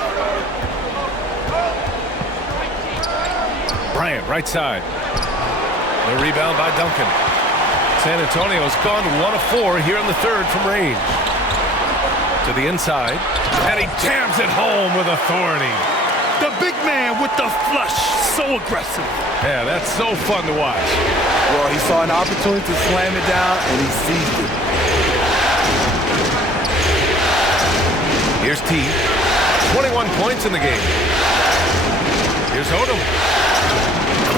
Bryant, right side. The rebound by Duncan. San Antonio's gone 1 of 4 here in the third from range. To the inside. And he jams it home with authority. The big man with the flush. So aggressive. Yeah, that's so fun to watch. Well, he saw an opportunity to slam it down, and he seized it. Here's T. 21 points in the game. Here's Odom.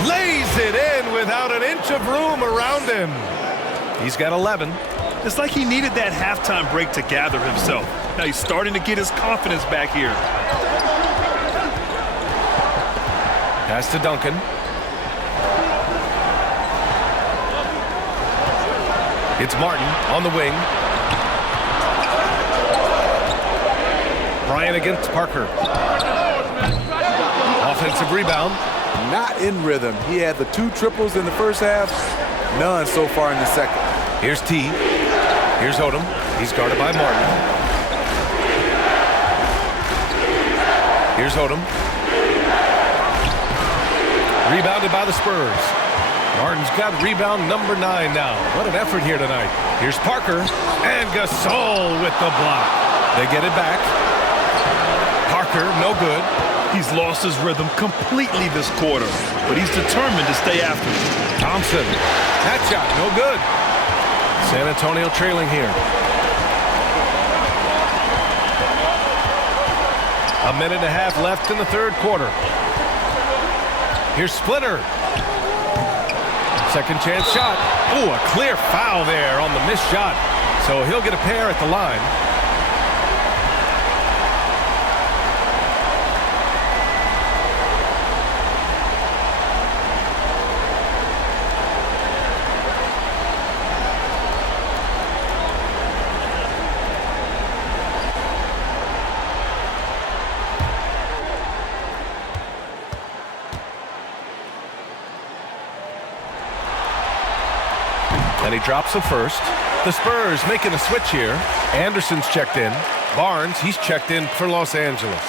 Lays it in without an inch of room around him. He's got 11. It's like he needed that halftime break to gather himself. Now he's starting to get his confidence back here. Pass to Duncan. It's Martin on the wing. Bryant against Parker. Offensive rebound. Not in rhythm. He had the 2 triples in the first half, none so far in the second. Here's T. Here's Odom. He's guarded by Martin. Here's Odom. Rebounded by the Spurs. Martin's got rebound number 9 now. What an effort here tonight. Here's Parker. And Gasol with the block. They get it back. Parker, no good. He's lost his rhythm completely this quarter, but he's determined to stay after it. Thompson. That shot, no good. San Antonio trailing here. A minute and a half left in the third quarter. Here's Splitter. Second chance shot. Ooh, a clear foul there on the missed shot. So he'll get a pair at the line. And he drops the first. The Spurs making a switch here. Anderson's checked in. Barnes, he's checked in for Los Angeles.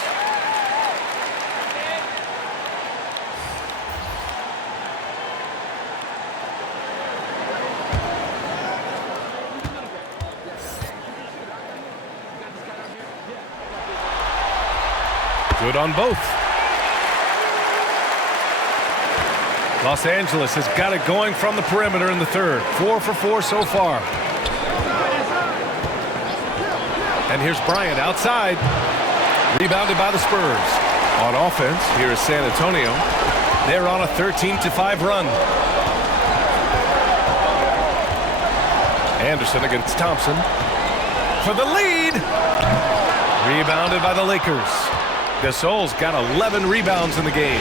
Good on both. Los Angeles has got it going from the perimeter in the third. 4 for 4 so far. And here's Bryant outside. Rebounded by the Spurs. On offense, here is San Antonio. They're on a 13-5 run. Anderson against Thompson. For the lead. Rebounded by the Lakers. Gasol's got 11 rebounds in the game.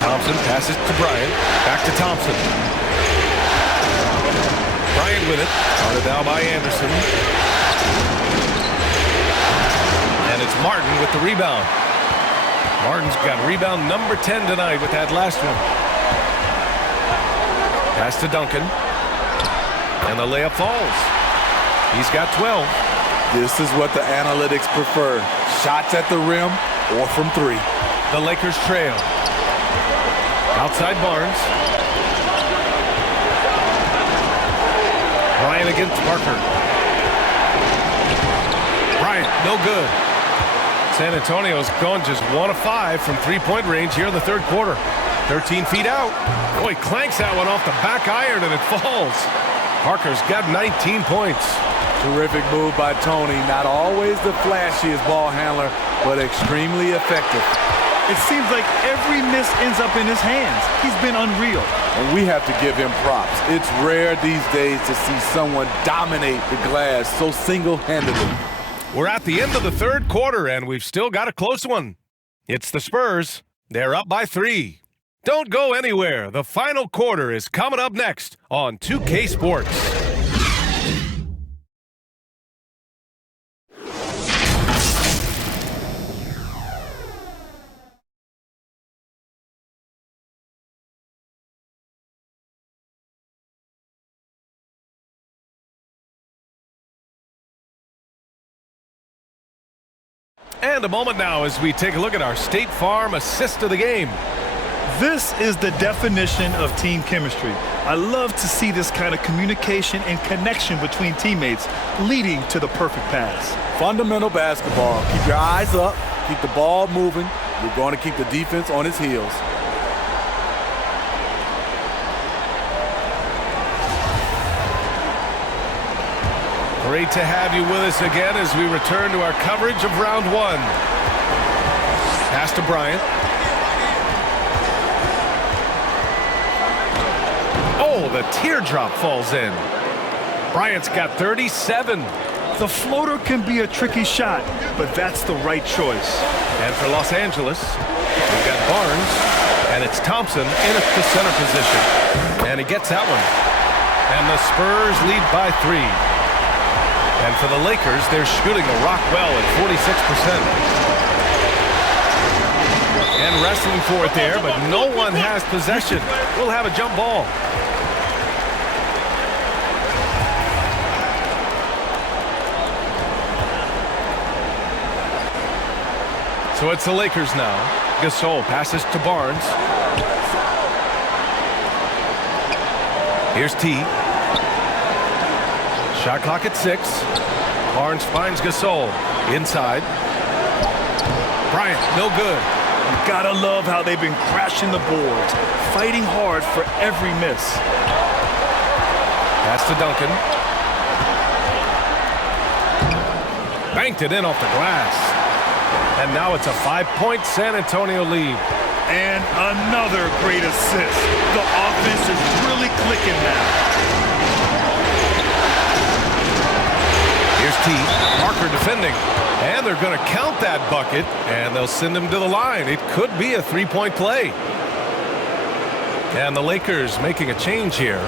Thompson passes to Bryant. Back to Thompson. Bryant with it. Guarded now by Anderson. And it's Martin with the rebound. Martin's got rebound number 10 tonight with that last one. Pass to Duncan. And the layup falls. He's got 12. This is what the analytics prefer. Shots at the rim or from three. The Lakers trail. Outside Barnes. Bryant against Parker. Bryant, no good. San Antonio's gone just 1 of 5 from three-point range here in the third quarter. 13 feet out. Boy, clanks that one off the back iron and it falls. Parker's got 19 points. Terrific move by Tony. Not always the flashiest ball handler, but extremely effective. It seems like every miss ends up in his hands. He's been unreal. And we have to give him props. It's rare these days to see someone dominate the glass so single-handedly. We're at the end of the third quarter, and we've still got a close one. It's the Spurs. They're up by 3. Don't go anywhere. The final quarter is coming up next on 2K Sports. And a moment now as we take a look at our State Farm assist of the game. This is the definition of team chemistry. I love to see this kind of communication and connection between teammates leading to the perfect pass. Fundamental basketball. Keep your eyes up. Keep the ball moving. You're going to keep the defense on its heels. Great to have you with us again as we return to our coverage of round 1. Pass to Bryant. Oh, the teardrop falls in. Bryant's got 37. The floater can be a tricky shot, but that's the right choice. And for Los Angeles, we've got Barnes, and it's Thompson in at the center position. And he gets that one. And the Spurs lead by 3. And for the Lakers, they're shooting the rock well at 46%. And wrestling for it there, but no one has possession. We'll have a jump ball. So it's the Lakers now. Gasol passes to Barnes. Here's T. Shot clock at 6. Barnes finds Gasol. Inside. Bryant, no good. You gotta love how they've been crashing the boards, fighting hard for every miss. Pass to Duncan. Banked it in off the glass. And now it's a 5-point San Antonio lead. And another great assist. The offense is really clicking now. Here's T. Parker defending. And they're going to count that bucket, and they'll send him to the line. It could be a 3-point play. And the Lakers making a change here.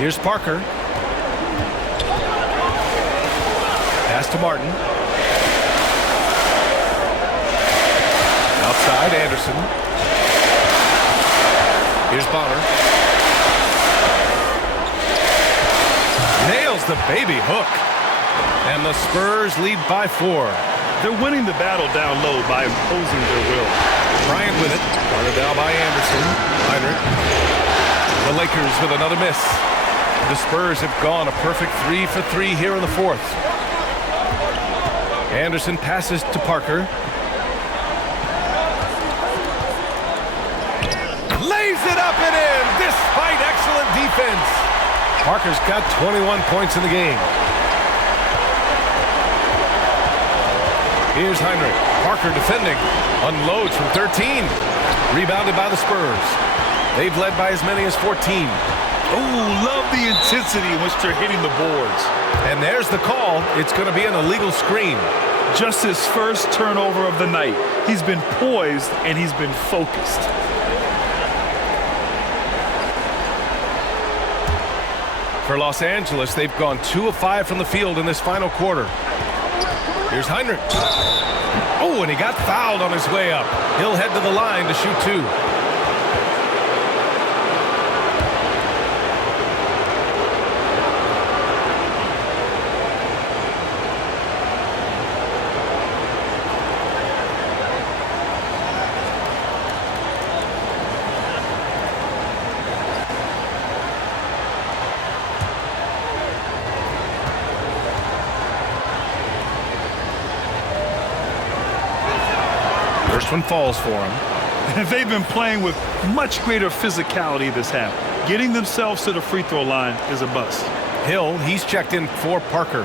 Here's Parker. Pass to Martin. Outside, Anderson. Here's Bonner. Nails the baby hook. And the Spurs lead by 4. They're winning the battle down low by imposing their will. Bryant with it. Guarded down by Anderson. Heinrich. The Lakers with another miss. The Spurs have gone a perfect 3 for 3 here in the fourth. Anderson passes to Parker. Lays it up and in despite excellent defense. Parker's got 21 points in the game. Here's Heinrich. Parker defending. Unloads from 13. Rebounded by the Spurs. They've led by as many as 14. Oh, love the intensity in which they're hitting the boards. And there's the call. It's going to be an illegal screen. Just his first turnover of the night. He's been poised and he's been focused. For Los Angeles, they've gone 2 of 5 from the field in this final quarter. Here's Heinrich. Oh, and he got fouled on his way up. He'll head to the line to shoot 2. First one falls for him. They've been playing with much greater physicality this half. Getting themselves to the free throw line is a must. Hill, he's checked in for Parker.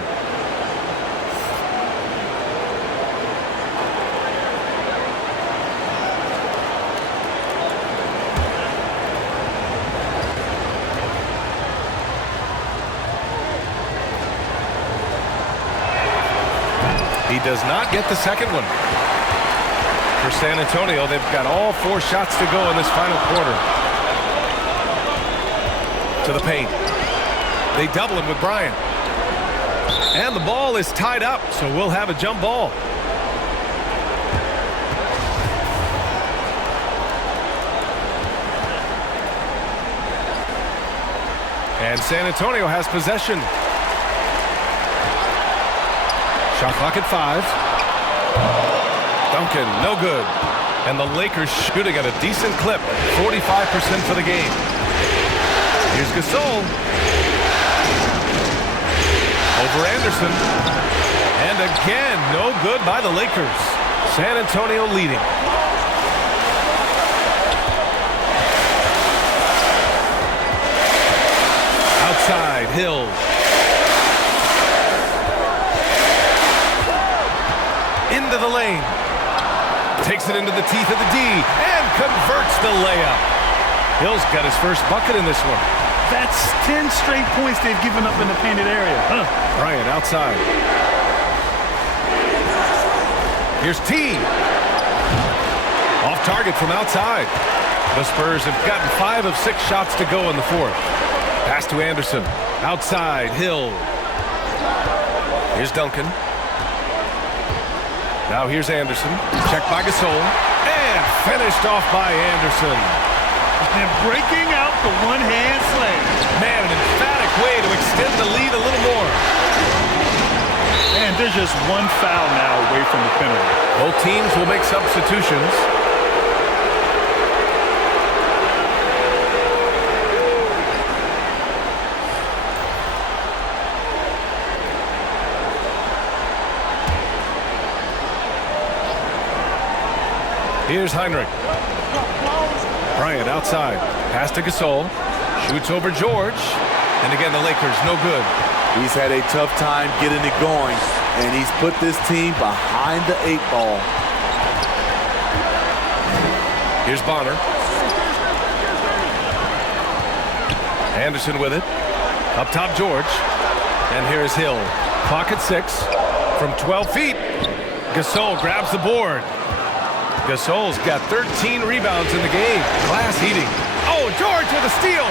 He does not get the second one. For San Antonio, they've got all 4 shots to go in this final quarter. To the paint. They double him with Bryant. And the ball is tied up, so we'll have a jump ball. And San Antonio has possession. Shot clock at 5. Duncan, no good. And the Lakers shooting at a decent clip, 45% for the game. Here's Gasol. Over Anderson. And again, no good by the Lakers. San Antonio leading. Outside, Hill. Into the lane. Takes it into the teeth of the D and converts the layup. Hill's got his first bucket in this one. That's 10 straight points they've given up in the painted area. Bryant outside. Here's T. Off target from outside. The Spurs have gotten 5 of 6 shots to go in the 4th. Pass to Anderson. Outside, Hill. Here's Duncan. Now here's Anderson. Checked by Gasol. And finished off by Anderson. And breaking out the one-hand slam. Man, an emphatic way to extend the lead a little more. And there's just one foul now away from the penalty. Both teams will make substitutions. Here's Heinrich. Bryant outside. Pass to Gasol. Shoots over George. And again, the Lakers, no good. He's had a tough time getting it going, and he's put this team behind the 8 ball. Here's Bonner. Anderson with it. Up top, George. And here's Hill. Clock at 6. From 12 feet. Gasol grabs the board. Gasol's got 13 rebounds in the game. Glass heating. Oh, George with a steal.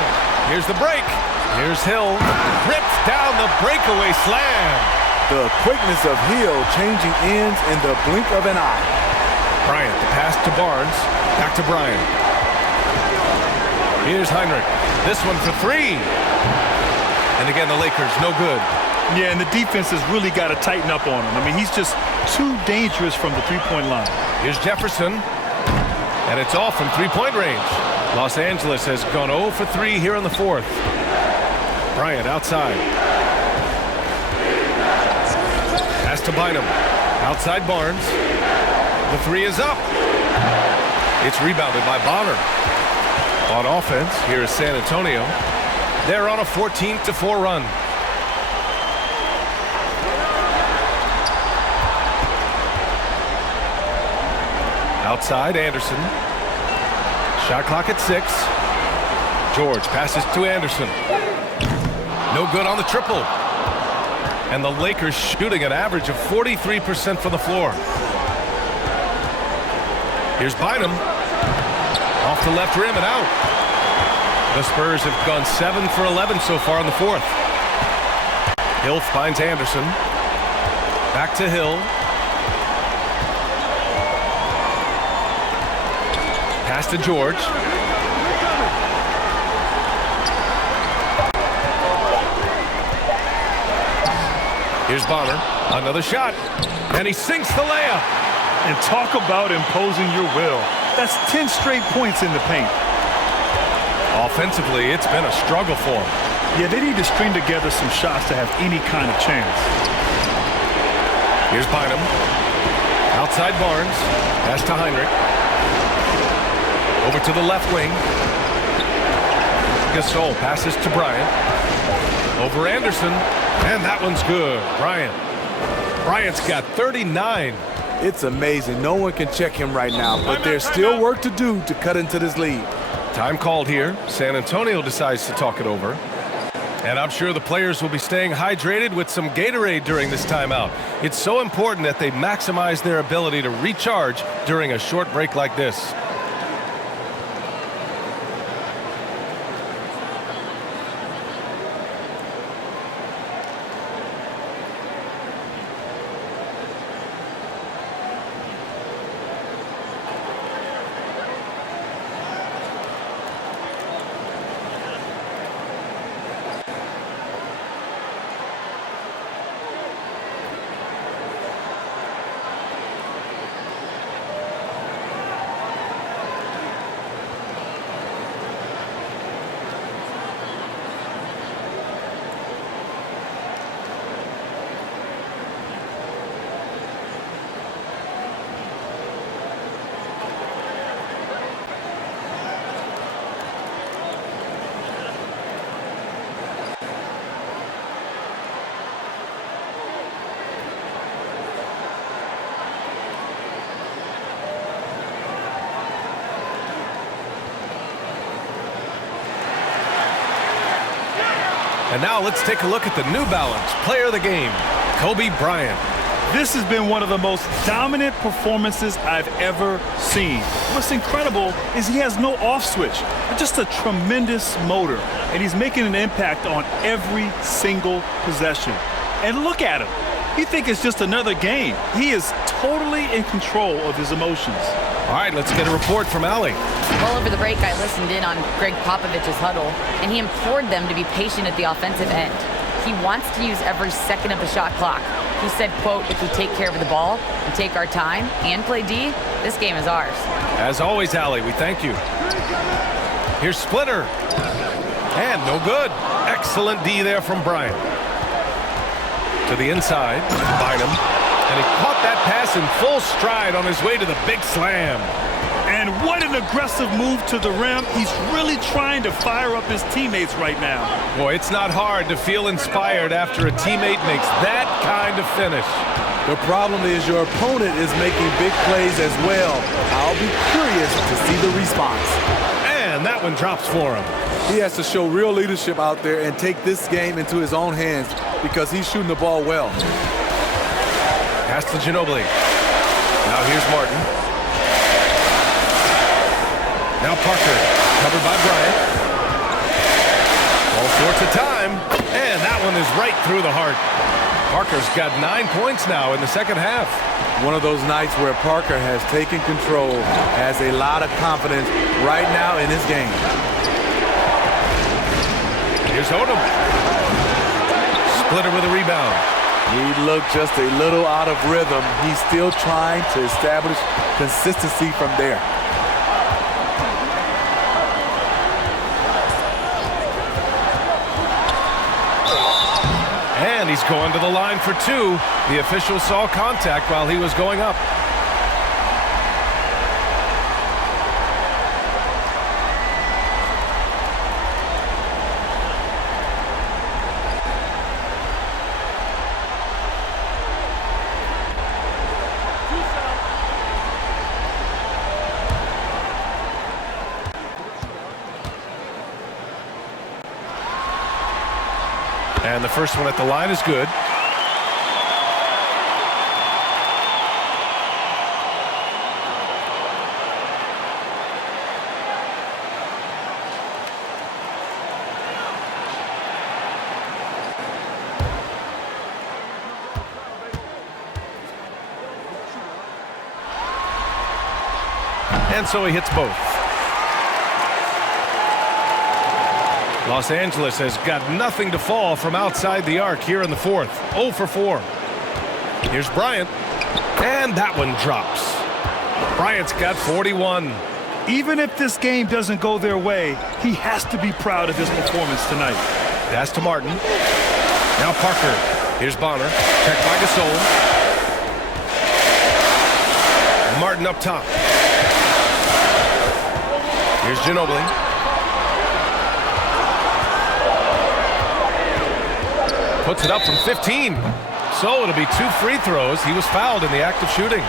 Here's the break. Here's Hill. Rips down the breakaway slam. The quickness of Hill changing ends in the blink of an eye. Bryant, the pass to Barnes. Back to Bryant. Here's Heinrich. This one for 3. And again, the Lakers, no good. Yeah, and the defense has really got to tighten up on him. I mean, he's just too dangerous from the three-point line. Here's Jefferson. And it's off from three-point range. Los Angeles has gone 0 for 3 here in the 4th. Bryant outside. Pass to Bynum. Outside Barnes. The 3 is up. It's rebounded by Bonner. On offense, here is San Antonio. They're on a 14-4 run. Outside, Anderson. Shot clock at 6. George passes to Anderson. No good on the triple. And the Lakers shooting an average of 43% from the floor. Here's Bynum. Off the left rim and out. The Spurs have gone 7 for 11 so far in the fourth. Hill finds Anderson. Back to Hill. Pass to George. Here's Bonner. Another shot. And he sinks the layup. And talk about imposing your will. That's 10 straight points in the paint. Offensively, it's been a struggle for him. Yeah, they need to string together some shots to have any kind of chance. Here's Bynum. Outside Barnes. Pass to Heinrich. Over to the left wing. Gasol passes to Bryant. Over Anderson. And that one's good. Bryant's got 39. It's amazing. No one can check him right now, but there's still work to do to cut into this lead. Time called here. San Antonio decides to talk it over. And I'm sure the players will be staying hydrated with some Gatorade during this timeout. It's so important that they maximize their ability to recharge during a short break like this. And now let's take a look at the New Balance Player of the Game, Kobe Bryant. This has been one of the most dominant performances I've ever seen. What's incredible is he has no off switch, just a tremendous motor, and he's making an impact on every single possession. And look at him. You think it's just another game. He is totally in control of his emotions. All right, let's get a report from Allie. Well, over the break, I listened in on Greg Popovich's huddle, and he implored them to be patient at the offensive end. He wants to use every second of the shot clock. He said, quote, if we take care of the ball and take our time and play D, this game is ours. As always, Allie, we thank you. Here's Splitter. And no good. Excellent D there from Bryant. To the inside, Bynum. And he caught that pass in full stride on his way to the big slam. And what an aggressive move to the rim. He's really trying to fire up his teammates right now. Boy, it's not hard to feel inspired after a teammate makes that kind of finish. The problem is your opponent is making big plays as well. I'll be curious to see the response. And that one drops for him. He has to show real leadership out there and take this game into his own hands because he's shooting the ball well. Pass to Ginobili. Now here's Martin. Now Parker, covered by Bryant. All sorts of time, and that one is right through the heart. Parker's got 9 points now in the second half. One of those nights where Parker has taken control, has a lot of confidence right now in his game. Here's Odom. Splitter with a rebound. He looked just a little out of rhythm. He's still trying to establish consistency from there. And he's going to the line for two. The official saw contact while he was going up. And the first one at the line is good. And so he hits both. Los Angeles has got nothing to fall from outside the arc here in the fourth. 0 for 4. Here's Bryant. And that one drops. Bryant's got 41. Even if this game doesn't go their way, he has to be proud of his performance tonight. Pass to Martin. Now Parker. Here's Bonner. Checked by Gasol. Martin up top. Here's Ginobili. Puts it up from 15. So it'll be 2 free throws. He was fouled in the act of shooting.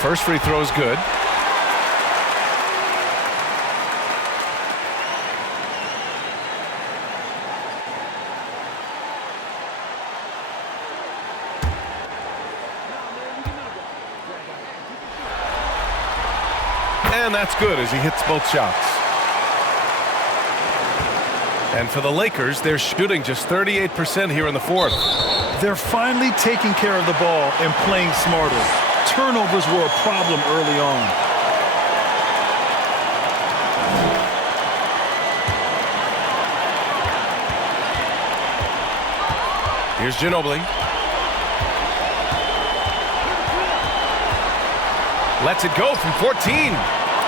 First free throw is good. And that's good as he hits both shots. And for the Lakers, they're shooting just 38% here in the fourth. They're finally taking care of the ball and playing smarter. Turnovers were a problem early on. Here's Ginobili. Lets it go from 14.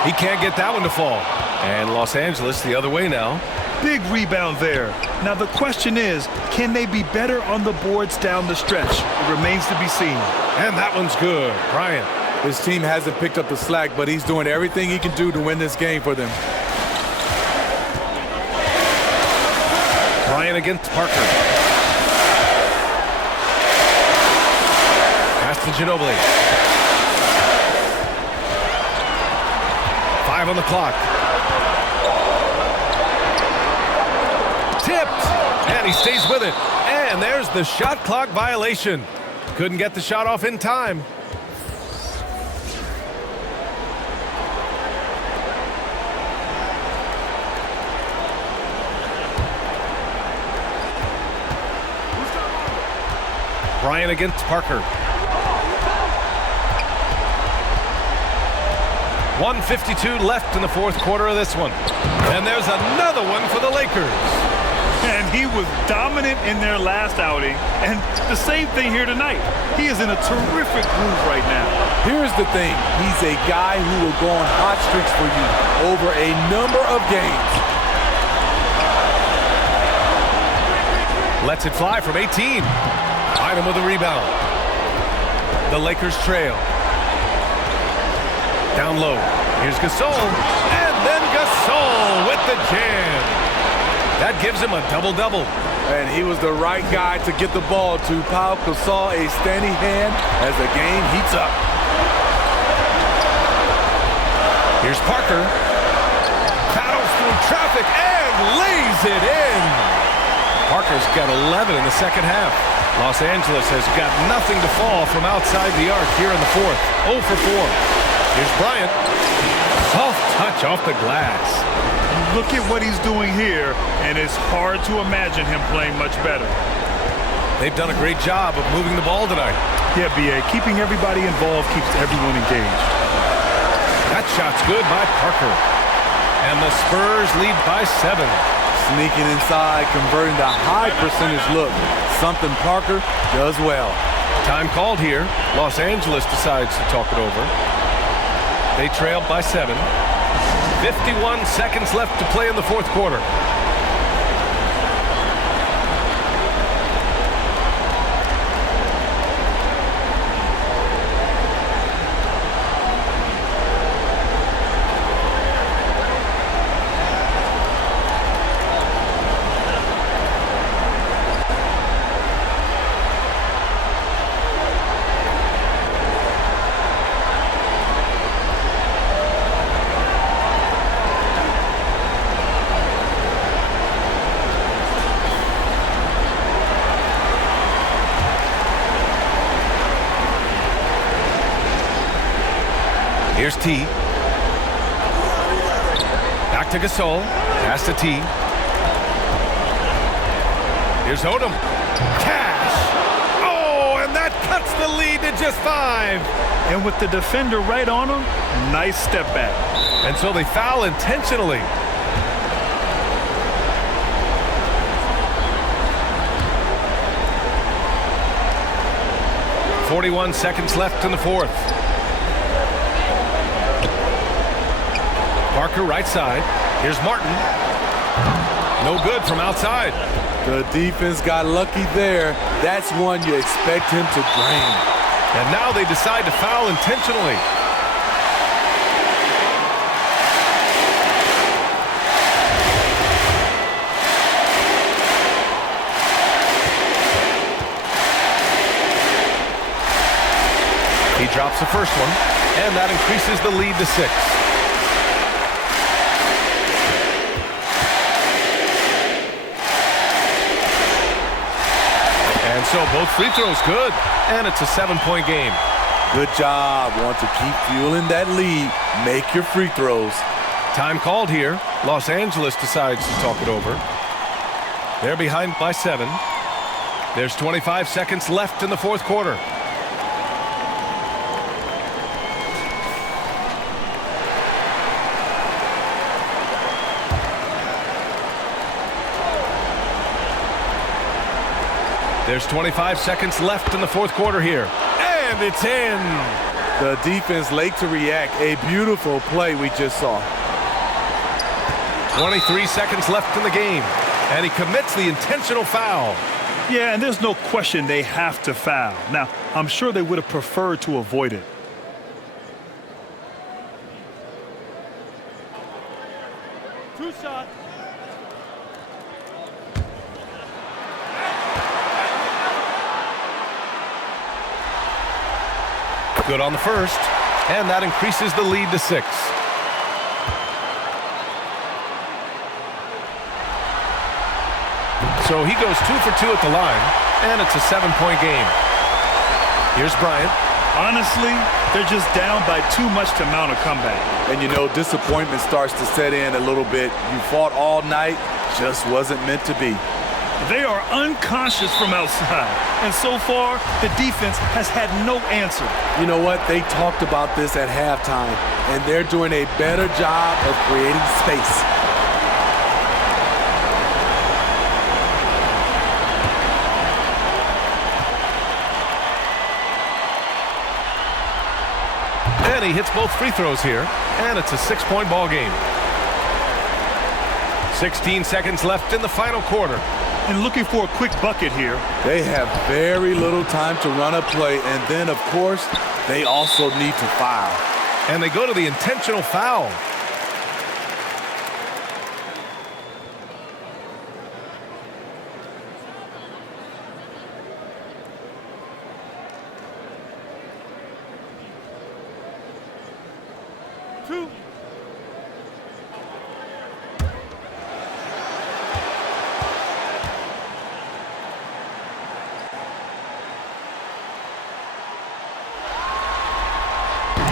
He can't get that one to fall. And Los Angeles the other way now. Big rebound there. Now the question is, can they be better on the boards down the stretch? It remains to be seen. And that one's good. Bryant. His team hasn't picked up the slack, but he's doing everything he can do to win this game for them. Bryant against Parker. Pass to Ginobili. 5 on the clock. Tipped. And he stays with it. And there's the shot clock violation. Couldn't get the shot off in time. Bryant against Parker. 1:52 left in the fourth quarter of this one. And there's another one for the Lakers. And he was dominant in their last outing. And the same thing here tonight. He is in a terrific groove right now. Here's the thing. He's a guy who will go on hot streaks for you over a number of games. Lets it fly from 18. Find him with a rebound. The Lakers trail. Down low. Here's Gasol. And then Gasol with the jam. That gives him a double-double. And he was the right guy to get the ball to Pau Gasol, a steady hand as the game heats up. Here's Parker. Paddles through traffic and lays it in. Parker's got 11 in the second half. Los Angeles has got nothing to fall from outside the arc here in the fourth. 0 for 4. Here's Bryant. Soft touch off the glass. Look at what he's doing here, and it's hard to imagine him playing much better. They've done a great job of moving the ball tonight. Yeah, B.A., keeping everybody involved keeps everyone engaged. That shot's good by Parker. And the Spurs lead by 7. Sneaking inside, converting the high percentage look. Something Parker does well. Time called here. Los Angeles decides to talk it over. They trail by 7. 51 seconds left to play in the fourth quarter. Here's T. Back to Gasol. Pass to T. Here's Odom. Cash. Oh, and that cuts the lead to just 5. And with the defender right on him, nice step back. And so they foul intentionally. .41 seconds left in the fourth. Parker right side. Here's Martin. No good from outside. The defense got lucky there. That's one you expect him to drain. And now they decide to foul intentionally. He drops the first one, and that increases the lead to 6. And so both free throws good, and it's a 7-point game. Good job. Want to keep fueling that lead. Make your free throws. Time called here. Los Angeles decides to talk it over. They're behind by 7. There's 25 seconds left in the fourth quarter. There's 25 seconds left in the fourth quarter here. And it's in. The defense late to react. A beautiful play we just saw. 23 seconds left in the game. And he commits the intentional foul. Yeah, and there's no question they have to foul. Now, I'm sure they would have preferred to avoid it. Two shots. Good on the first, and that increases the lead to 6. So he goes 2 for 2 at the line, and it's a 7-point game. Here's Bryant. Honestly, they're just down by too much to mount a comeback. And you know, disappointment starts to set in a little bit. You fought all night, just wasn't meant to be. They are unconscious from outside, and so far, the defense has had no answer. You know what? They talked about this at halftime, and they're doing a better job of creating space. And he hits both free throws here, and it's a 6-point ball game. 16 seconds left in the final quarter. And looking for a quick bucket here. They have very little time to run a play, and then, of course, they also need to foul. And they go to the intentional foul. Two.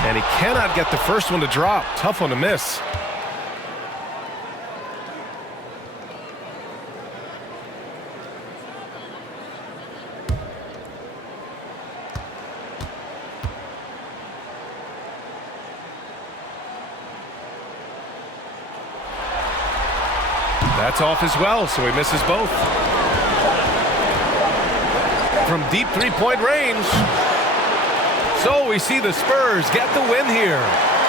And he cannot get the first one to drop. Tough one to miss. That's off as well, so he misses both. From deep three-point range. So we see the Spurs get the win here.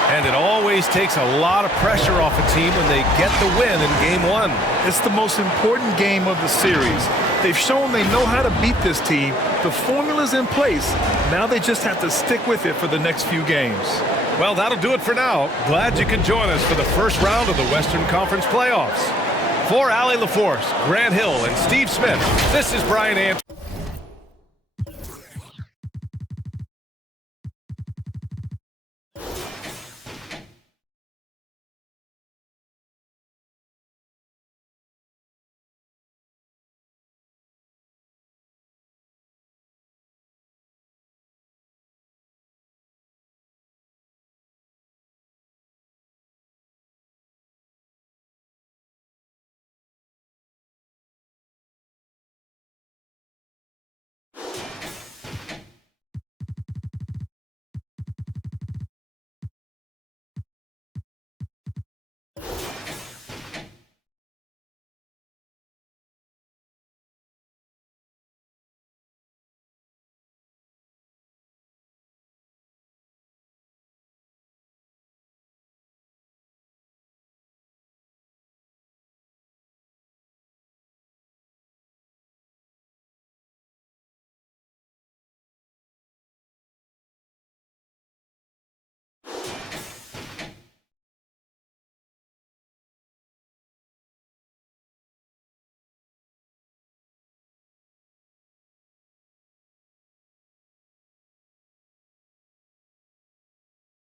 And it always takes a lot of pressure off a team when they get the win in Game 1. It's the most important game of the series. They've shown they know how to beat this team. The formula's in place. Now they just have to stick with it for the next few games. Well, that'll do it for now. Glad you could join us for the first round of the Western Conference playoffs. For Allie LaForce, Grant Hill, and Steve Smith, this is Brian Anderson.